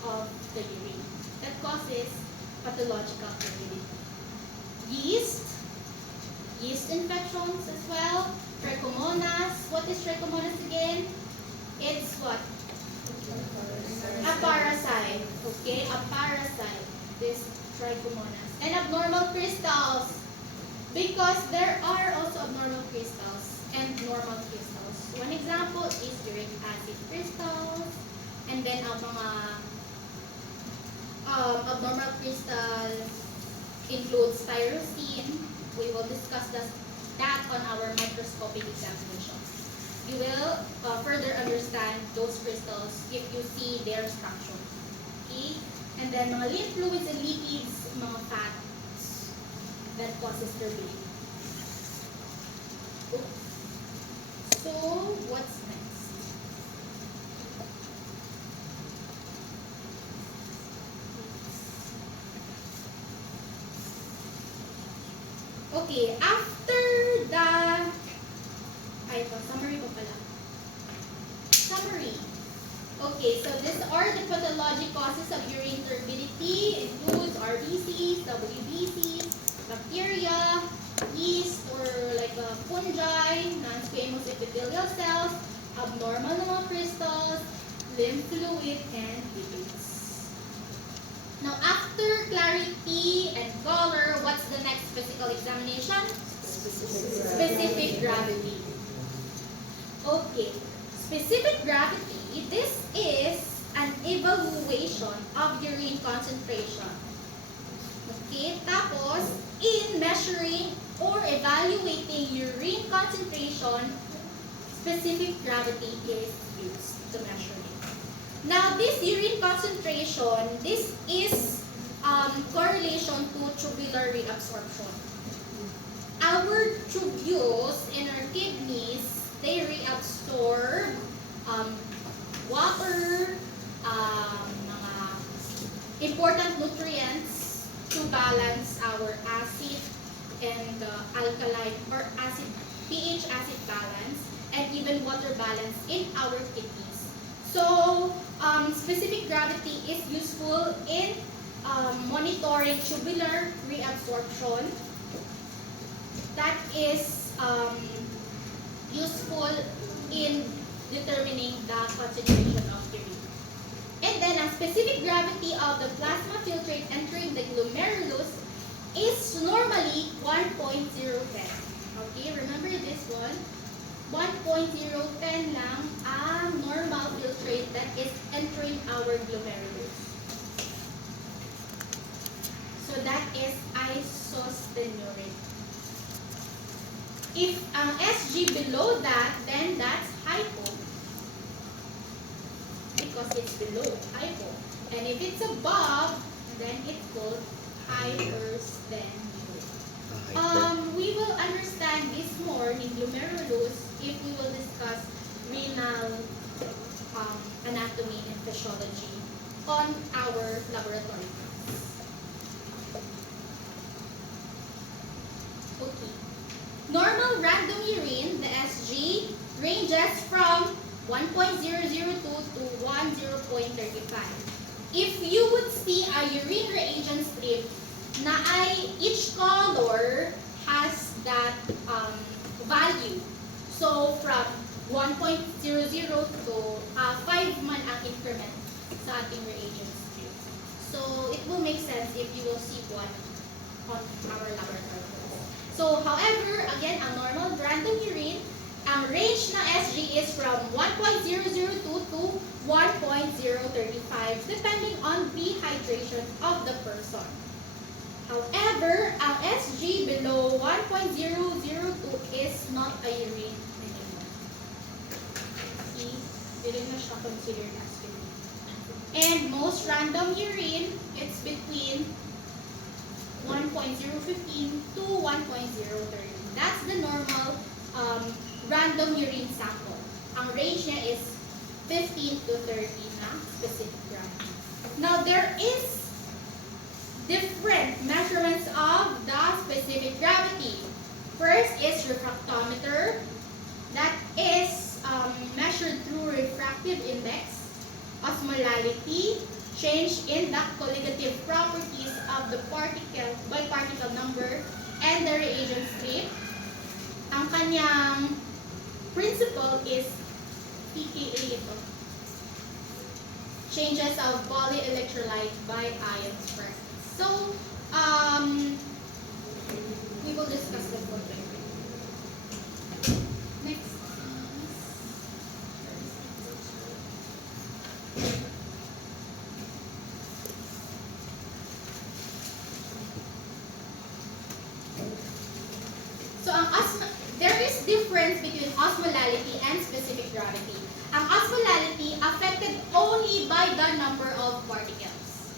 of the urine that causes pathological turbidity. Yeast infections as well, trichomonas. What is trichomonas again? It's what? A parasite. Okay, a parasite. This trichomonas. And abnormal crystals. Because there are also abnormal crystals and normal crystals. One example is uric acid crystals. And then ang mga abnormal crystals includes tyrosine. We will discuss that on our microscopic examination. You will further understand those crystals if you see their structure. Okay? And then mga lymph fluids and lipids, mga fats that causes turbidity. Oops. So, what's next? Okay, after the summary pa pala. Summary. Okay, so these are the pathologic causes of urine turbidity. Includes RBCs, WBCs, bacteria, yeast or like fungi, non-squamous epithelial cells, abnormal mga crystals, lymph fluid, and lipids. Now, after clarity and color, what's the next physical examination? Specific gravity. Okay. Specific gravity, this is an evaluation of urine concentration. Okay? Tapos, in measuring or evaluating urine concentration, specific gravity is used to measure it. Now, this urine concentration, this is correlation to tubular reabsorption. Our tubules in our kidneys, they reabsorb water, mga important nutrients to balance our acid and alkaline or acid pH acid balance and even water balance in our kidneys. So, specific gravity is useful in monitoring tubular reabsorption. That is useful in determining the concentration of urine. And then, a specific gravity of the plasma filtrate entering the glomerulus is normally 1.010. Okay, remember this one? 1.010 lang ang normal filtrate that is entering our glomerulus. So that is isostenuric. If ang SG below that, then that's hypo. Because it's below, hypo. And if it's above, then it's called hyperstenuric. We will understand this more in glomerulus if we will discuss renal anatomy and physiology on our laboratory class. Okay. Normal random urine, the SG, ranges from 1.002 to 10.35. If you would see a urine reagent strip na ay each color has that value. So from 1.00 to 5 man ang increment sa ating reagent strip. So it will make sense if you will see one on our laboratory. So, however, again, ang normal random urine, ang range ng SG is from 1.002 to 1.035 depending on dehydration of the person. However, ang SG below 1.002 is not a urine anymore. See, dili na siya considered as urine. And most random urine, it's between 1.015 to 1.030. That's the normal random urine sample. Ang range niya is 15 to 30 na specific gravity. Now, there is different measurements of the specific gravity. First is refractometer. That is measured through refractive index, osmolality, change in the colligative properties of the particle by particle number, and the reagent strip. Ang kanyang principle is pKa ito. Changes of polyelectrolyte by ions present. So, we will discuss the following. Next is so there is difference between osmolality and specific gravity. Ang osmolality affected only by the number of particles.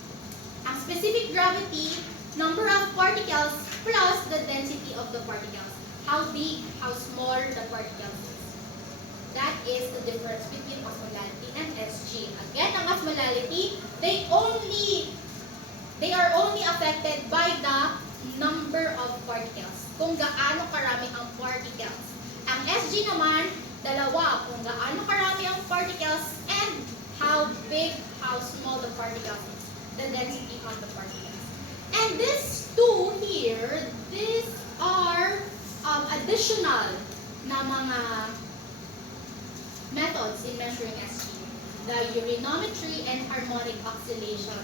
Ang specific gravity, number of particles plus the density of the particles. How big, how small the particles is. That is the difference between osmolality and SG. Again, ang osmolality, they are only affected by the number of particles. Kung gaano karami ang particles. Ang SG naman, dalawa, kung gaano karami ang particles and how big, how small the particles is, the density of the particles. And these two here, these are additional na mga methods in measuring SG. The urinometry and harmonic oscillation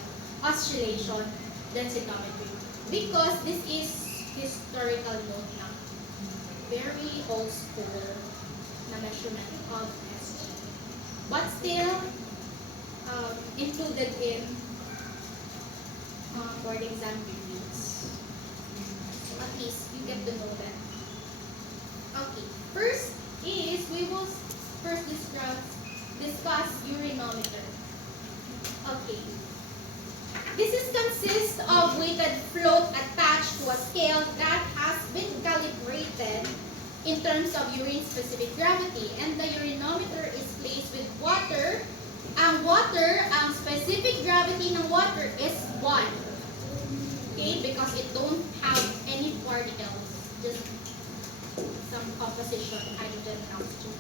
densitometry. Because this is historical note na very old school na measurement of SG. But still included in board exam reviews. So at least you get to know that. Okay, first is we will first discuss urinometer. Okay. This is consist of weighted float attached to a scale that has been calibrated in terms of urine specific gravity, and the urinometer is placed with water. Ang specific gravity ng water is 1. Okay, because it don't have any particles, just some composition, hydrogen, oxygen.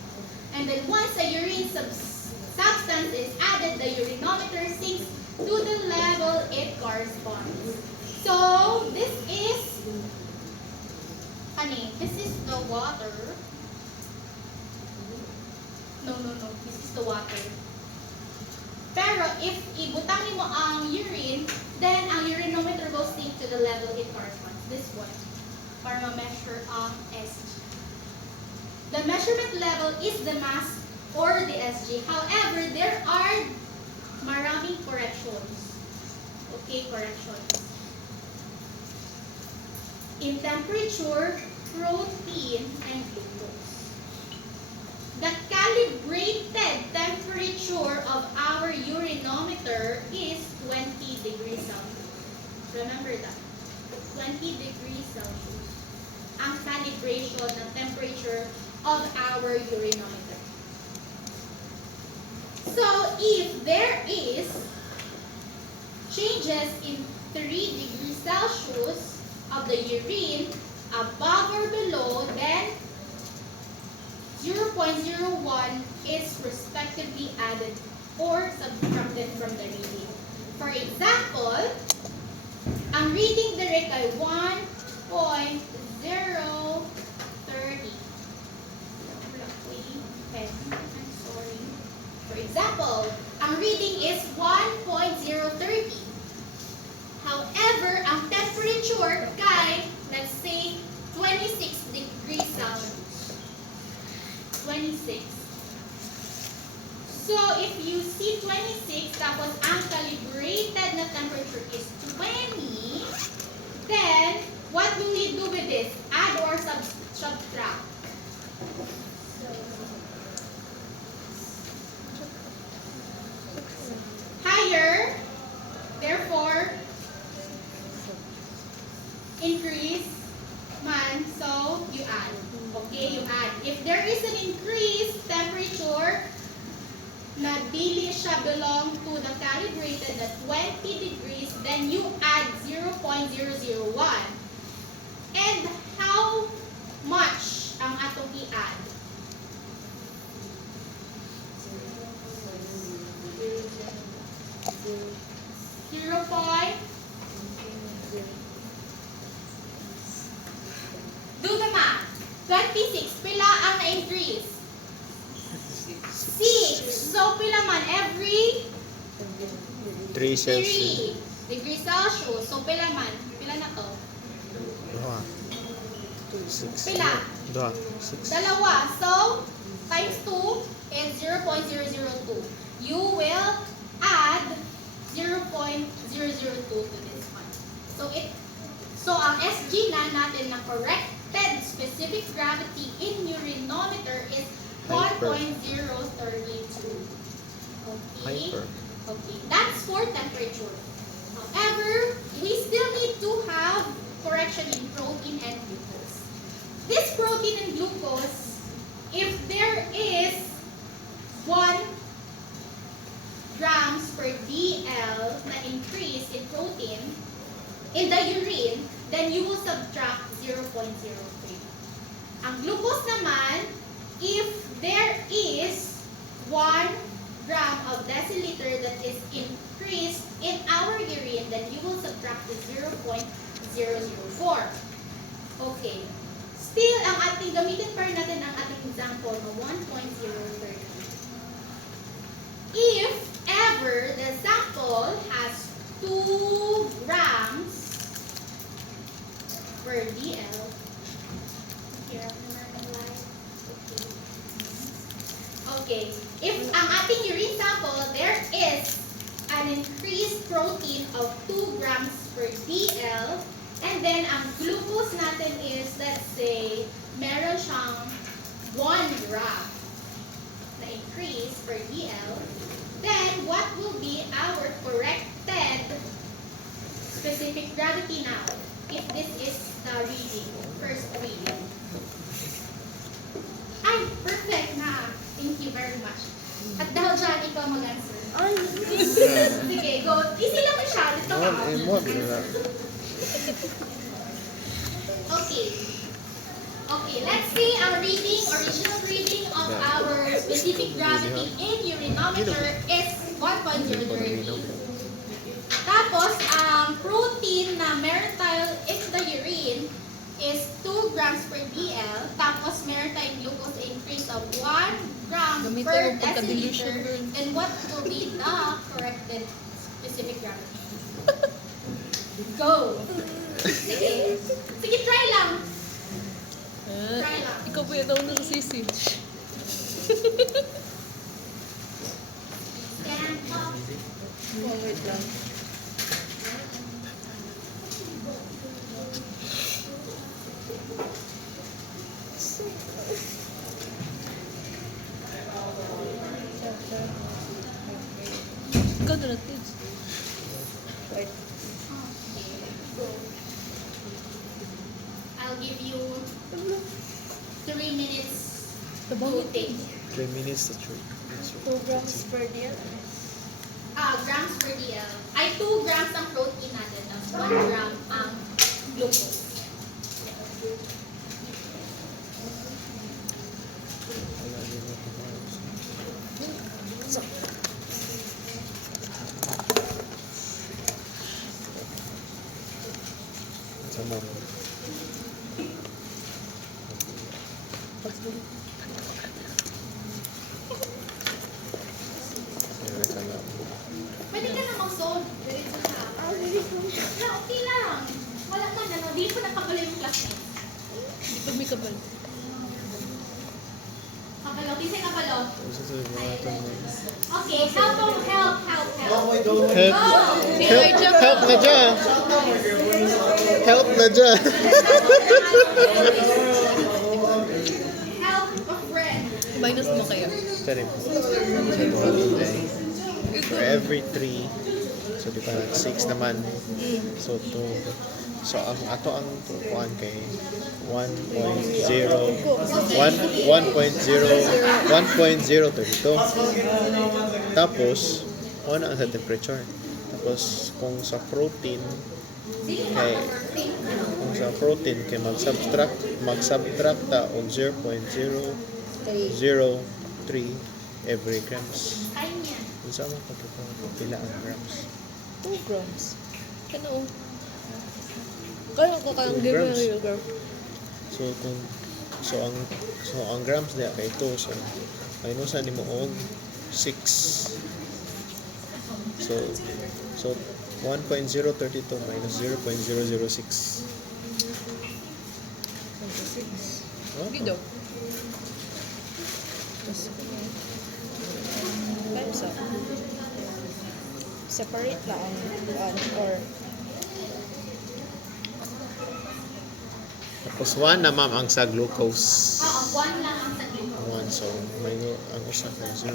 And then once a urine substance is added, the urinometer sinks to the level it corresponds. So this is the water. No. This is the water. Pero if ibutang mo ang urine, then ang urinometer will sink to the level it corresponds. This one. Para ma-measure ang SG. The measurement level is the mass or the SG. However, there are maraming corrections. Okay, corrections. In temperature, protein, and glucose. The calibrated temperature of our urinometer is 20 degrees Celsius. Remember that. 20 degrees Celsius. Ang calibration ng temperature of our urinometer. So, if there is changes in 3 degrees Celsius of the urine above or below, then 0.01 is respectively added or subtracted from the reading. For example, ang reading direct ay 1.030. I'm sorry. For example, ang reading is 1.030. However, ang temperature kay, let's say, 27 26. So, if you see 26, tapos ang calibrated na temperature is 20, then, what will you do with this? Add or subtract? Higher, therefore, increase man, so you add. Okay, you add. If there is an increased temperature na dili siya belong to the calibrated na 20 degrees, then you add 0.001. And how much ang atong i-add? Zero point. Do the math. 26. Pila ang na-increase? 6. So, pila man? Every 3 Celsius. 3 degrees Celsius. So, pila man? Pila na to? 6. Pila? 6. Dalawa. So, times 2 is 0.002. You will add 0.002 to this one. So ang SG na natin na corrected specific gravity in urinometer is 1.032. Okay? Okay. That's for temperature. However, we still need to have correction in protein and glucose. This protein and glucose, if there is 1 grams per DL na increase in protein in the urine, then you will subtract 0.03. Ang glucose naman, if there is 1 gram of deciliter that is increased in our urine, then you will subtract the 0.004. Okay. Still, ang ating gamitin pa rin natin ang ating example na 1.030. If ever the sample has 2 grams per DL, here, okay. If ang ating urine sample, there is an increased protein of 2 grams per DL, and then ang glucose natin is, let's say, meron siyang 1 gram na increase per DL, then what will be our corrected specific gravity now? If this is the reading, first reading. Ay, perfect na. Thank you very much. At dahil dyan, ikaw mag-answer. Sige, go. Easy lang na siya. Dito ka. Okay. Okay, let's see our reading, original reading of our specific gravity in urinometer is 1.030. Tapos, ang protein na meron tayo in the urine is 2 grams per DL. Tapos, meron tayong glucose increase of 1 gram per deciliter. And what will be the corrected specific gravity? Go! Sige. Sige, try lang. Try lang. Ikaw po yung nauna sa sisi. Stand up. Oh, wait lang. Ikaw na natin. Wait. I'll give you 3 minutes Tabang to take. 3 minutes to true. 2 grams per DL. Grams per DL. Ay, 2 grams ang protein natin. Tapos 1 gram ang glucose. Sama mo. Pwede ka na mag-solve. Diretso na. Na, okay lang. Wala man, ano, di ko nakabalo yung classmate. Pag may kabal. Kabalo Bising ka pala. Isa sa mga ito mo. Okay, help. Help! Elijah. Help na dyan! Help na dyan! Help a friend. Minus mo kaya. Sorry po. For every 3, so di ba 6 naman. So 2. So ang ato ang kuan kay 1.0 1.032. Tapos ano ang sa temperature. Tapos kung sa protein kay mag-subtract ta og 0.003 every grams. Kaya niya. Kung saan mo pila ang grams? 2 grams. Ano? Kaya ko kayang 2 give grams. me girl. So ang grams niya kay 2, so minusan nimo og 6. So 1.032 minus 0.006. Oh, Gido. Times up. Separate lang ang or tapos 1 na ma'am ang sa glucose. Oo, 1 lang ang sa glucose. 1, so may ang usa kay 0.004.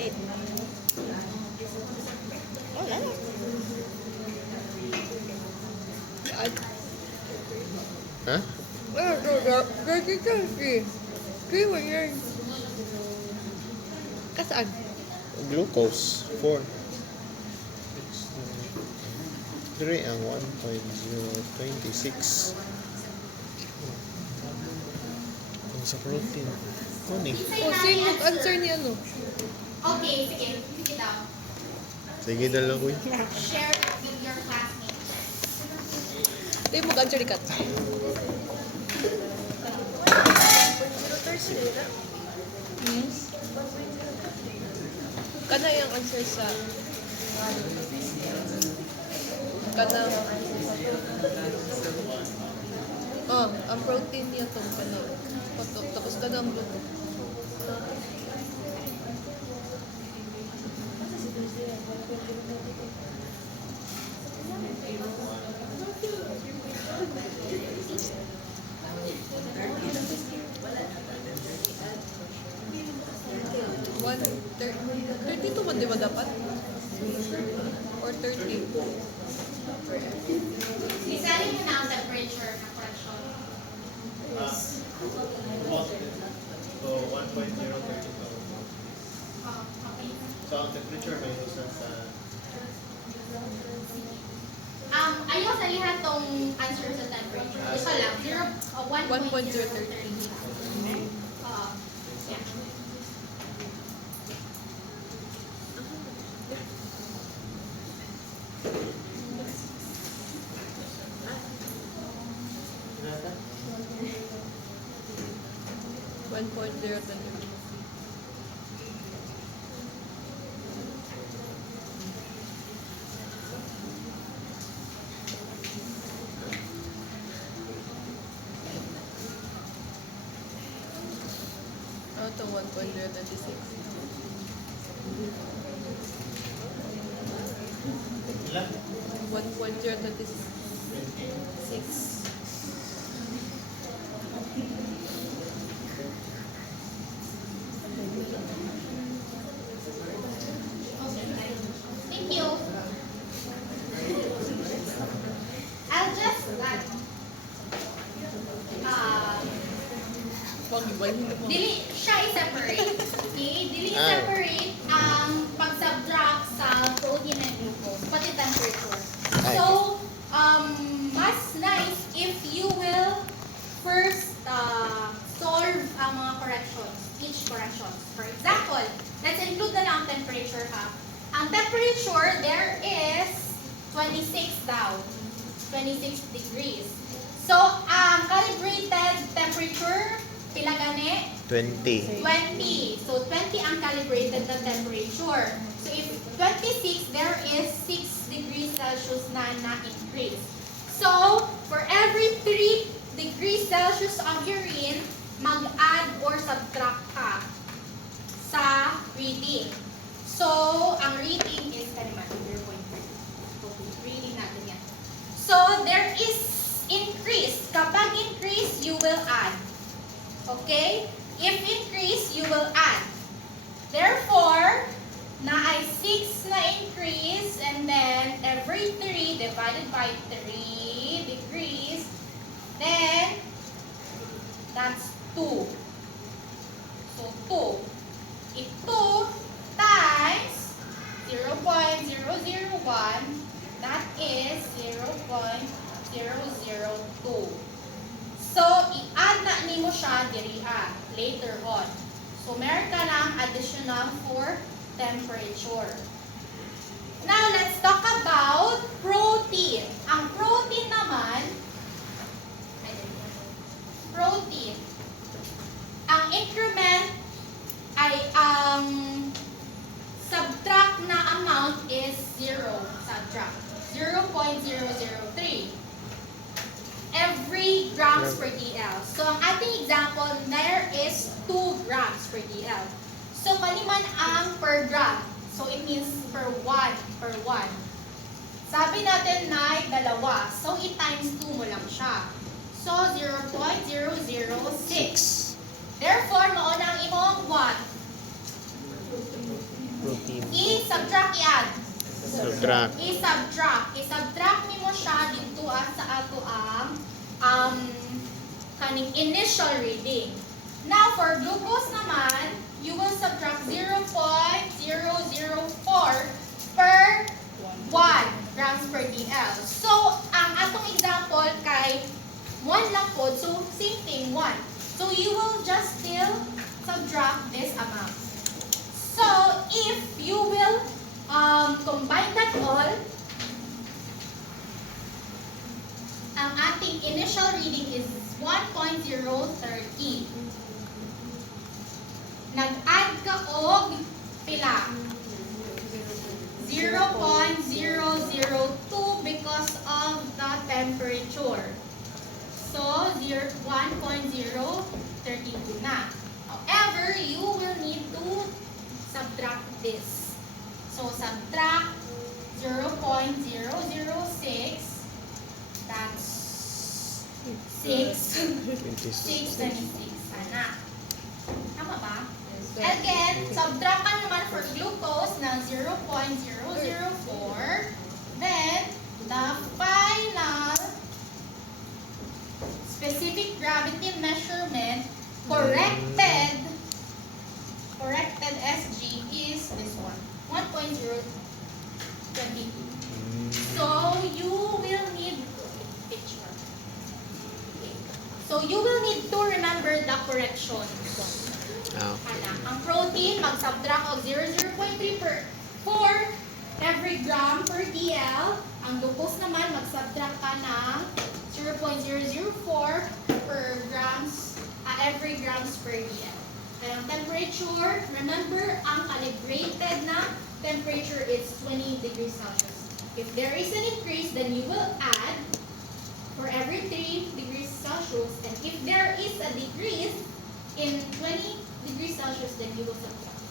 8. Oh, lala. Ha? Kasaan? Glucose 4. Dire ang 1.026. Ang sa protein. Kuning. Oh, same mag-answer ni ano? Okay, sige. Sige daw. Sige dalawa ko. Share with your classmates. Hindi mag-answer ni Kat. Kana yung answer sa kana ang protein niya to kana patok tapos kana ang glucose. One, 32 man di ba dapat? Or 30? Isalin mo na ang temperature na correction. So 1.032. Okay. So ang temperature may usan sa Ayaw sa lihat tong answer sa temperature. Ito lang, 1.033. Yeah. Ito 1.036. ilan? 1.036. Thank you. I'll just Wag iba hindi mo. dili siya i-separate. Okay? Dili Ah. i-separate ang pag-subtract sa protein and glucose, pati temperature. Ay. So, mas nice if you will first solve ang mga corrections, each corrections. For example, let's include na lang ang temperature ha. Ang temperature, there is 26 daw. 26 degrees. So, ang calibrated temperature, pila gani? 20. 20. So, 20 ang calibrated na temperature. So, if 26, there is 6 degrees Celsius na na-increase. So, for Celsius of urine, mag-add or subtract ka sa reading. So, ang reading is, kaniman, 0.3. Reading natin yan. So, there is increase. Kapag increase, you will add. Okay? If increase, you will add. Therefore, na ay 6 na increase, and then every 3 divided by 3 decrease, then that's 2. So 2. If 2 times 0.001, that is 0.002. So, i-add na nimo siya diri later on. So, meron ka ng additional for temperature. Now, let's talk about protein. Ang protein naman, ang increment ay ang subtract na amount is 0. Subtract. 0.003. Every grams per DL. So, ang ating example, there is 2 grams per DL. So, kaniman ang per gram. So, it means per 1. Sabi natin na ay dalawa. So, i-times 2 mo lang siya. So, 0.006. Therefore, mauna ang imong 1. Protein. I-subtract yan. Subtract. I-subtract mo siya dito sa ato ang kaning initial reading. Now, for glucose naman, you will subtract 0.004 per 1 grams per DL. So, ang atong example kay 1 lang po, so same thing, 1. So, you will just still subtract this amount. So, if you will combine that all, ang ating initial reading is 1.030. Nag-add ka og pila? 0.002 because of the temperature. So, 1.032 na. However, you will need to subtract this. So, subtract 0.006. That's 626. Ana. Tama ba? Again, subtract ka naman for glucose ng 0.004. Then, the final specific gravity measurement corrected SG is this one, 1.022. So, you will need picture. Okay. So, you will need to remember the corrections. Ang protein, mag-subtract of 0.3 for every gram per DL. Ang glucose naman, mag-subtract ka ng 0.004 per grams, every grams per DL. Kaya ang temperature, remember, ang calibrated na temperature is 20 degrees Celsius. If there is an increase, then you will add for every 3 degrees Celsius. And if there is a decrease in 20 degrees Celsius, then you will subtract.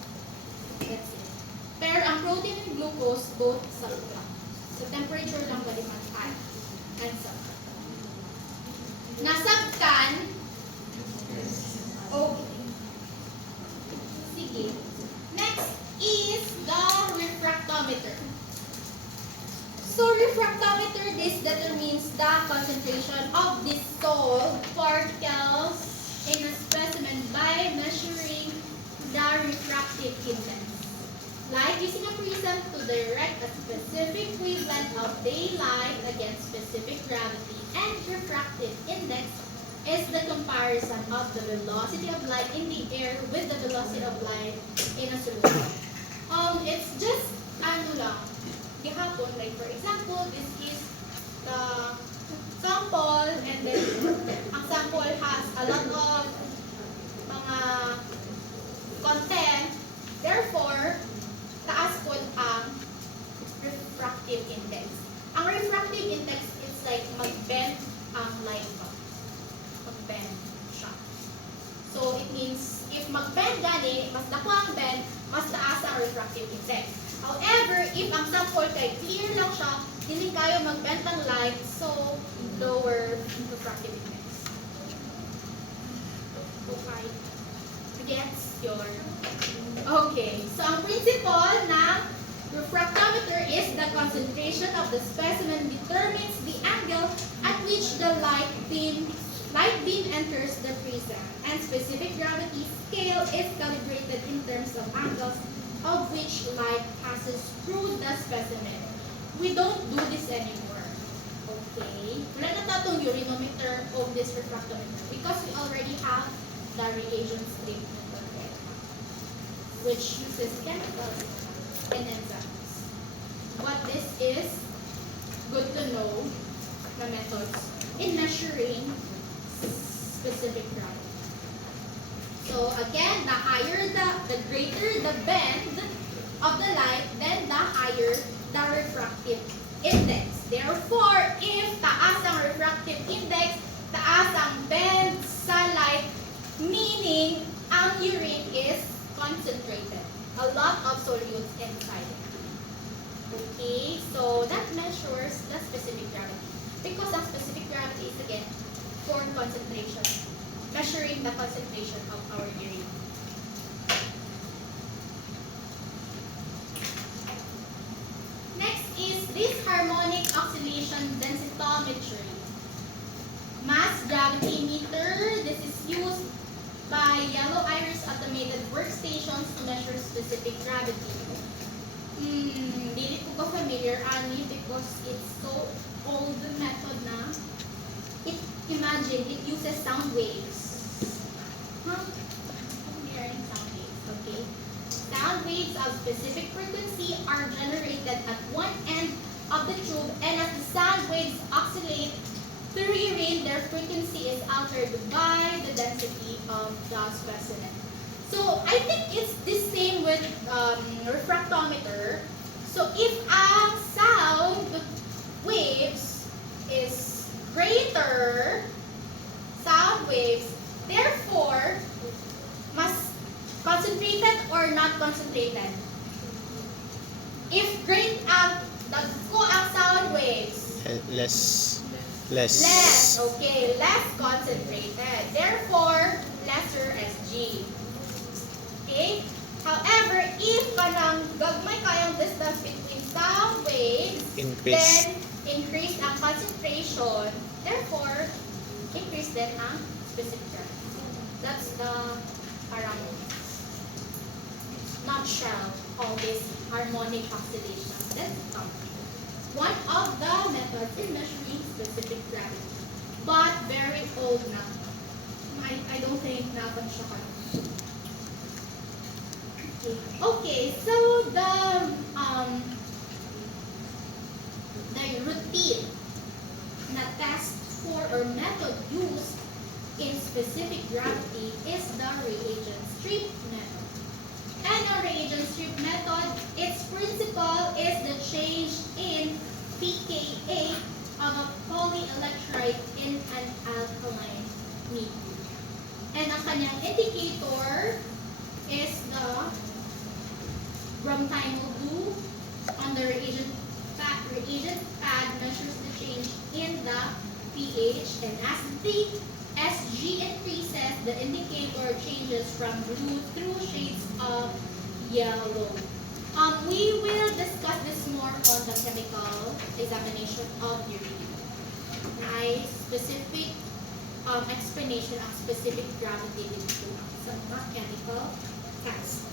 That's it. Pero ang protein and glucose, both subtract. So, temperature lang bali mag-add and subtract. Nasabkan, okay. Sige. Next is the refractometer. So, refractometer, this determines the concentration of dissolved particles in a specimen by measuring the refractive index. Like using a prism to direct a specific wavelength of daylight against specific gravity, and refractive index is the comparison of the velocity of light in the air with the velocity of light in a solution. It's just gihapon, like for example, this is the sample, and then ang sample has a lot of mga content. Therefore, taas po ang refractive index. Ang refractive index is like mag-bend ang light bulb. Mag-bend. dako ang bend, mas taas ang refractive index. However, if ang sample kay clear lang siya, hindi kayo mag-bend ng light, so lower refractive index. Okay. Gets your... Okay. So, ang principle ng refractometer is the concentration of the specimen determines the angle at which the light beam enters the prism, and specific gravity scale is calibrated in terms of angles of which light passes through the specimen. We don't do this anymore. Okay? Wala na tatong urinometer of this refractometer because we already have the reagent strip method right now, which uses chemicals and enzymes. But this is good to know the methods in measuring specific gravity. So again, the greater the bend of the light, then the higher the refractive index. Therefore, if taas ang refractive index, taas ang bend sa light, meaning ang urine is concentrated. A lot of solutes inside it. Okay, so that measures the specific gravity. Because ang specific gravity is again for concentration, measuring the concentration of our urine. Next is this harmonic oscillation densitometry. Mass gravity meter. This is used by Yellow Iris automated workstations to measure specific gravity. Dili ko familiar ani because it's so old method na. Imagine it uses sound waves. I'm hearing sound waves. Okay. Sound waves of specific frequency are generated at one end of the tube, and as the sound waves oscillate through urine, their frequency is altered by the density of the specimen. So I think it's the same with refractometer. So if ang sound waves is greater, sound waves, therefore, mas concentrated or not concentrated? If great ang dagko ang sound waves, Less. less, okay, less concentrated. Therefore, lesser Sg. Okay? However, if kanang gagmay kayang distance between sound waves, Increase. then increase ang concentration. Therefore, increase din ang specific gravity. That's the parang nutshell of this harmonic oscillation. That's one of the methods in measuring specific gravity. But very old na. I don't think napan siya ka. Okay, so the routine na test for or method used in specific gravity is the reagent strip method. And our reagent strip method, its principle is the change in pKa of a polyelectrolyte in an alkaline medium. And ang kanyang indicator is the Bromthinyl blue on the reagent pad measures the change in the pH, and as the Sg increases, the indicator changes from blue through shades of yellow. We will discuss this more on the chemical examination of urine. May specific explanation of specific gravity dito sa mga chemical tests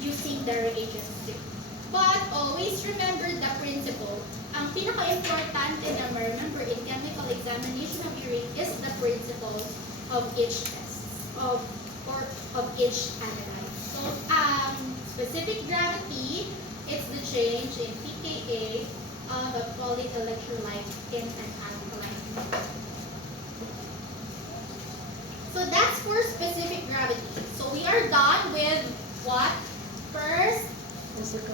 using the reagent strip. But always remember the principle. Ang pinaka-importante na ma-remember in chemical examination of urine is the principles of each test, of each analyte. So, specific gravity, it's the change in pKa of a polyelectrolyte in an alkaline. So that's for specific gravity. So we are done with what? First,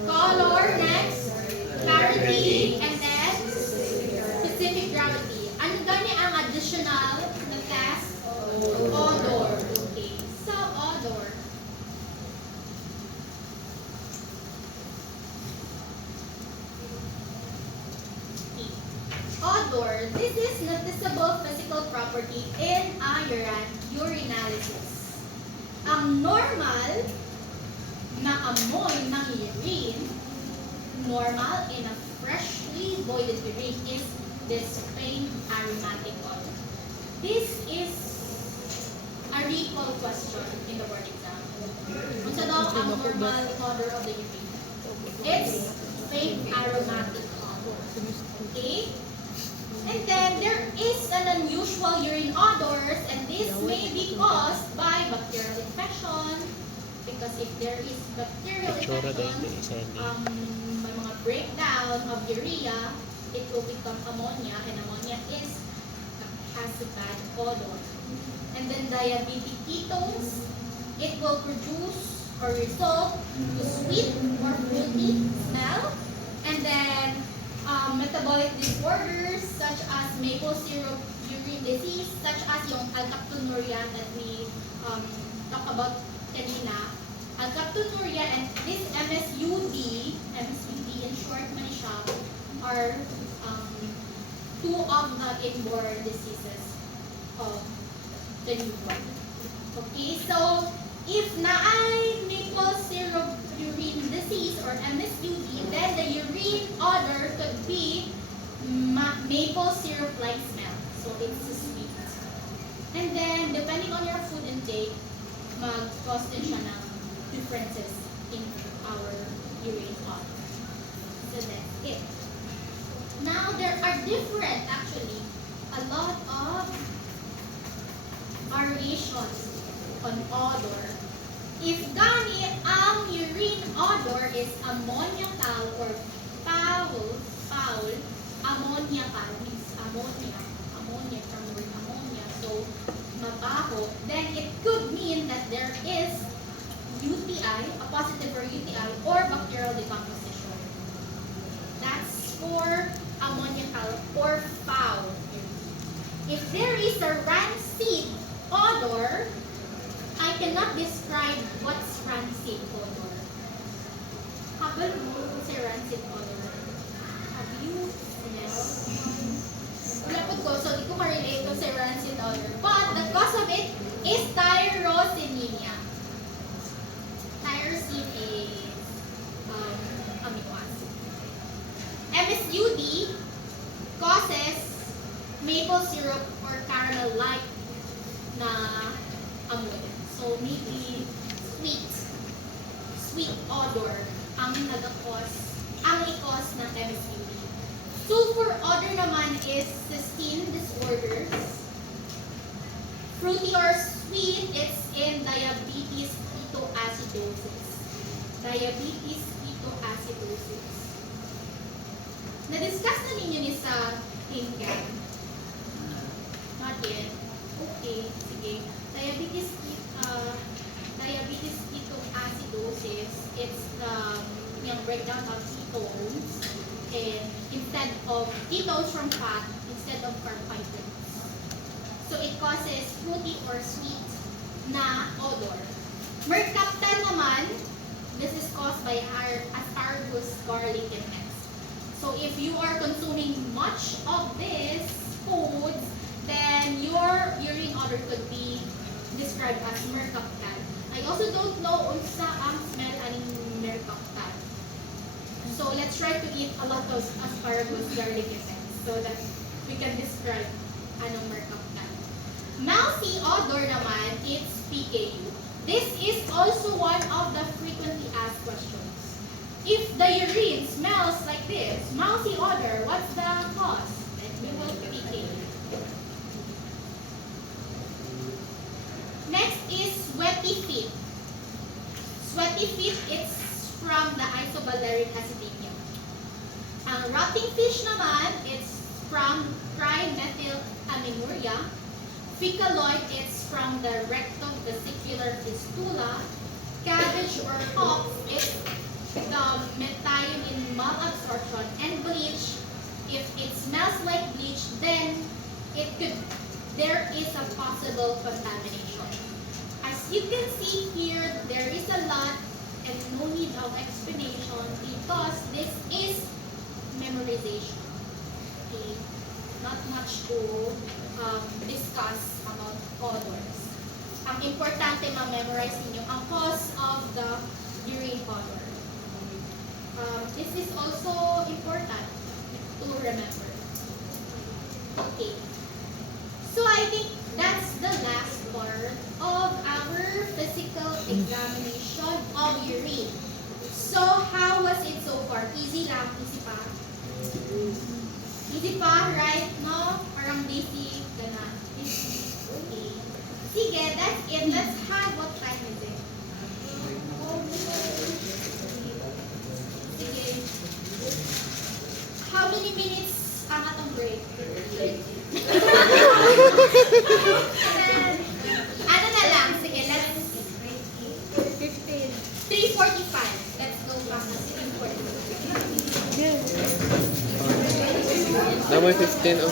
color, next, clarity, and then specific gravity. Ano gani ang additional na test? Odor. Okay. So, odor. property in a urinalysis. Ang normal na amoy ng urine, normal in a freshly voided urine, is this faint aromatic odor. This is a recall question in the board exam. Unsa daw ang normal odor of the urine? It's faint aromatic odor. Okay? And then there is an unusual urine odors, and this may be caused by bacterial infection, because if there is bacterial Itsura dahil infection, isa ni. may mga breakdown of urea, it will become ammonia, and ammonia has a bad odor. And then diabetic ketones, it will produce or result to sweet or fruity smell. And then metabolic disorders such as maple syrup urine disease, such as yung alkaptonuria that we talked about kanina. Alkaptonuria and this MSUD in short man siya, are two of the inborn diseases of the newborn. Okay, so if naay maple syrup urine disease or MSUD, then the urine odor could be maple syrup like smell. So it's sweet. And then depending on your food intake, mag-cause din siya ng differences in our urine odor. So that's it. Now there are different, actually, a lot of variations on odor. If gani ang urine odor is ammoniacal or foul, ammoniacal means ammonia from the word ammonia, so mabaho, then it could mean that there is UTI, a positive for UTI, or bacterial decomposition. That's for ammoniacal or foul. If there is a rancid odor, I cannot describe what's rancid odor. Habang mo sa rancid odor, have you smelled? Wala po ko, so di ko ma-relate ko sa rancid odor. But the cause of it is tyrosinemia. Tyrosine is amino acid. MSUD causes maple syrup or caramel-like na amoy. So maybe sweet odor ang i-cause ng MSUD. Sulfur odor naman is cystine disorders. Fruity or sweet, it's in diabetes ketoacidosis. Diabetes ketoacidosis. Na-discuss na ninyo ni sa Tingan? Not yet. Okay, sige. Diabetes ketoacidosis, it's the yung breakdown of ketones, and instead of ketones from fat, instead of carbohydrates. So it causes fruity or sweet na odor. Mercaptan naman, this is caused by asparagus, garlic, and eggs. So if you are consuming much of these foods, then your urine odor could be described as mercaptan. I also don't know unsa ang smell aning mercaptan. So let's try to eat a lot of asparagus, garlic, and eggs so that we can describe anong mercaptan. Mousy odor naman, it's PKU. This is also one of the frequently asked questions. If the urine smells like this, mousy odor, what's the cause? Then we will PKU. Next is sweaty feet. Sweaty feet, it's from the isobaldaric acidemia. Ang rotting fish naman, it's from trimethylaminuria. Fecaloid, it's from the rectovesicular fistula. Cabbage or hops, it's the methionine malabsorption. And bleach, if it smells like bleach, then there is a possible contamination. As you can see here, there is a lot and no need of explanation because this is memorization. Okay. not much to discuss about odors. Ang importante ma-memorize ninyo ang cause of the urine odor. This is also important to remember. Okay. So I think that's the last part of our physical examination of urine. So how was it so far? Easy lang, easy pa. Easy pa, right? No? Parang basic, ganun. Okay. Sige, that's it. Let's have, what time is it? Sige. How many minutes ang atong break? Ano na lang? Sige, let's 3:45. Let's go back to 3:45. Namoy 15 oh.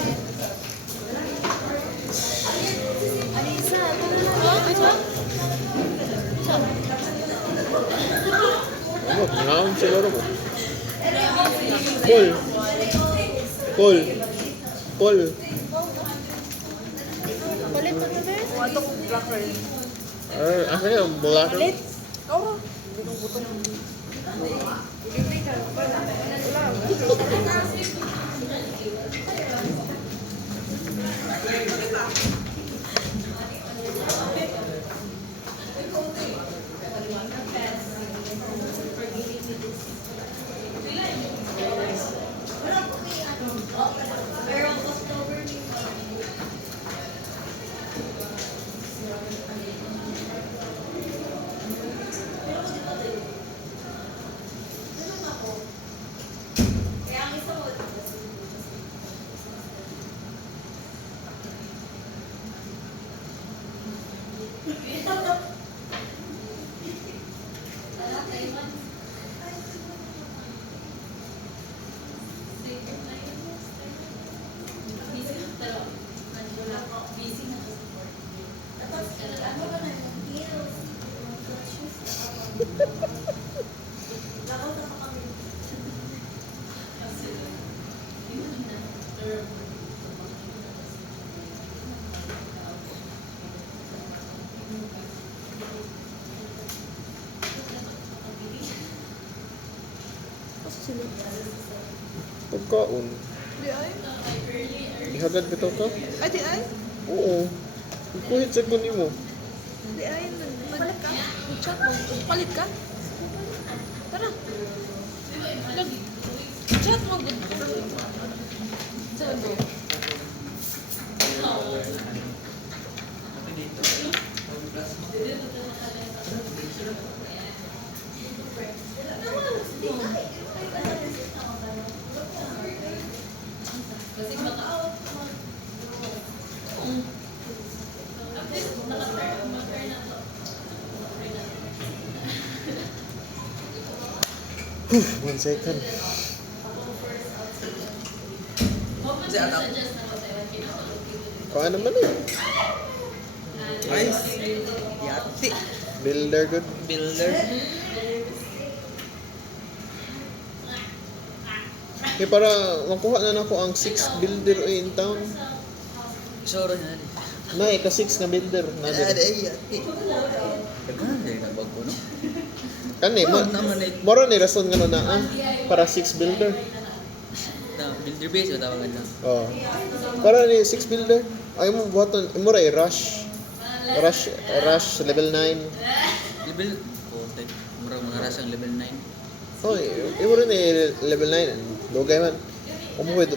Ano, ngaon siguro mo. Paul. Paul. Paul. Palit mo na ba? Wato kong black red. Asa yung black? Oo. Pagkaon. Di ay? Ihagad bitaw ka? Ay, di ay? Oo. Kuhit sa guni mo. Di ay. Palit ka? Chat mo. Palit ka? Tara. Lag. Chat mo. Saan mo? One second. Kuha naman eh. Ice. Yati. Builder good. Builder. Okay, para makuha na nako ang 6 builder in town. Soro na ni. Na ika 6 nga builder na Ada dire. yati. Dagan dai na bago no. Kani mo. Naman ay Moro ni rason nga na para 6 builder. na builder base o tawagan na. Oh. Para ni 6 builder. Ay mo buhaton imo ra rush. Rush level 9. Level oh type murag mga rasang level 9. Oh, imo rin ni level 9. Dugay man.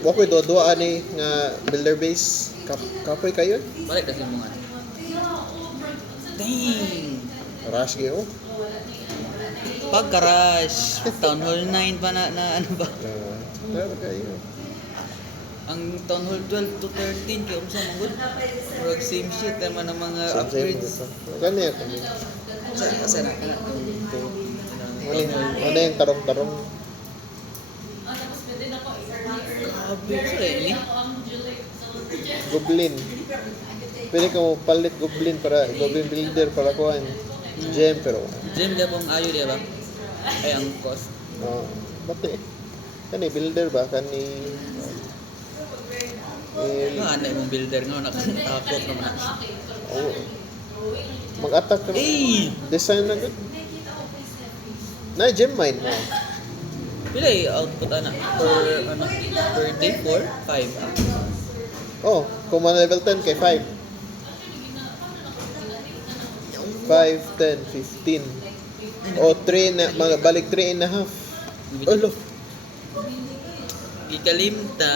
Wakoy do ani nga builder base. Kapoy kayo. Balik kasi mga. Dang. Rush gyud. Pagka-rush, Town Hall 9 pa na ano ba? Pero kayo. Ang Town Hall 12 to 13 kaya umsa mangod. Murag same shit naman ang mga upgrades. Kani ako. Asa na kana. Ano yung tarong-tarong? Abi sa ini. Goblin. Pwede ka mo palit goblin builder para kuhan. Gem pero. Gem dia pong ayo dia ba? Ay ang cost. Bati. Kani builder ba? Kani Ano yung builder nga nakatapot naman na. Oh. Mag-attack ka. Design na good. Na gem mine mo. Pila output per day 4, 5. Oh, kung man level 10 kay 5. 5, 10, 15. O 3 na, balik 3 and a half. Olo. Ikalimta.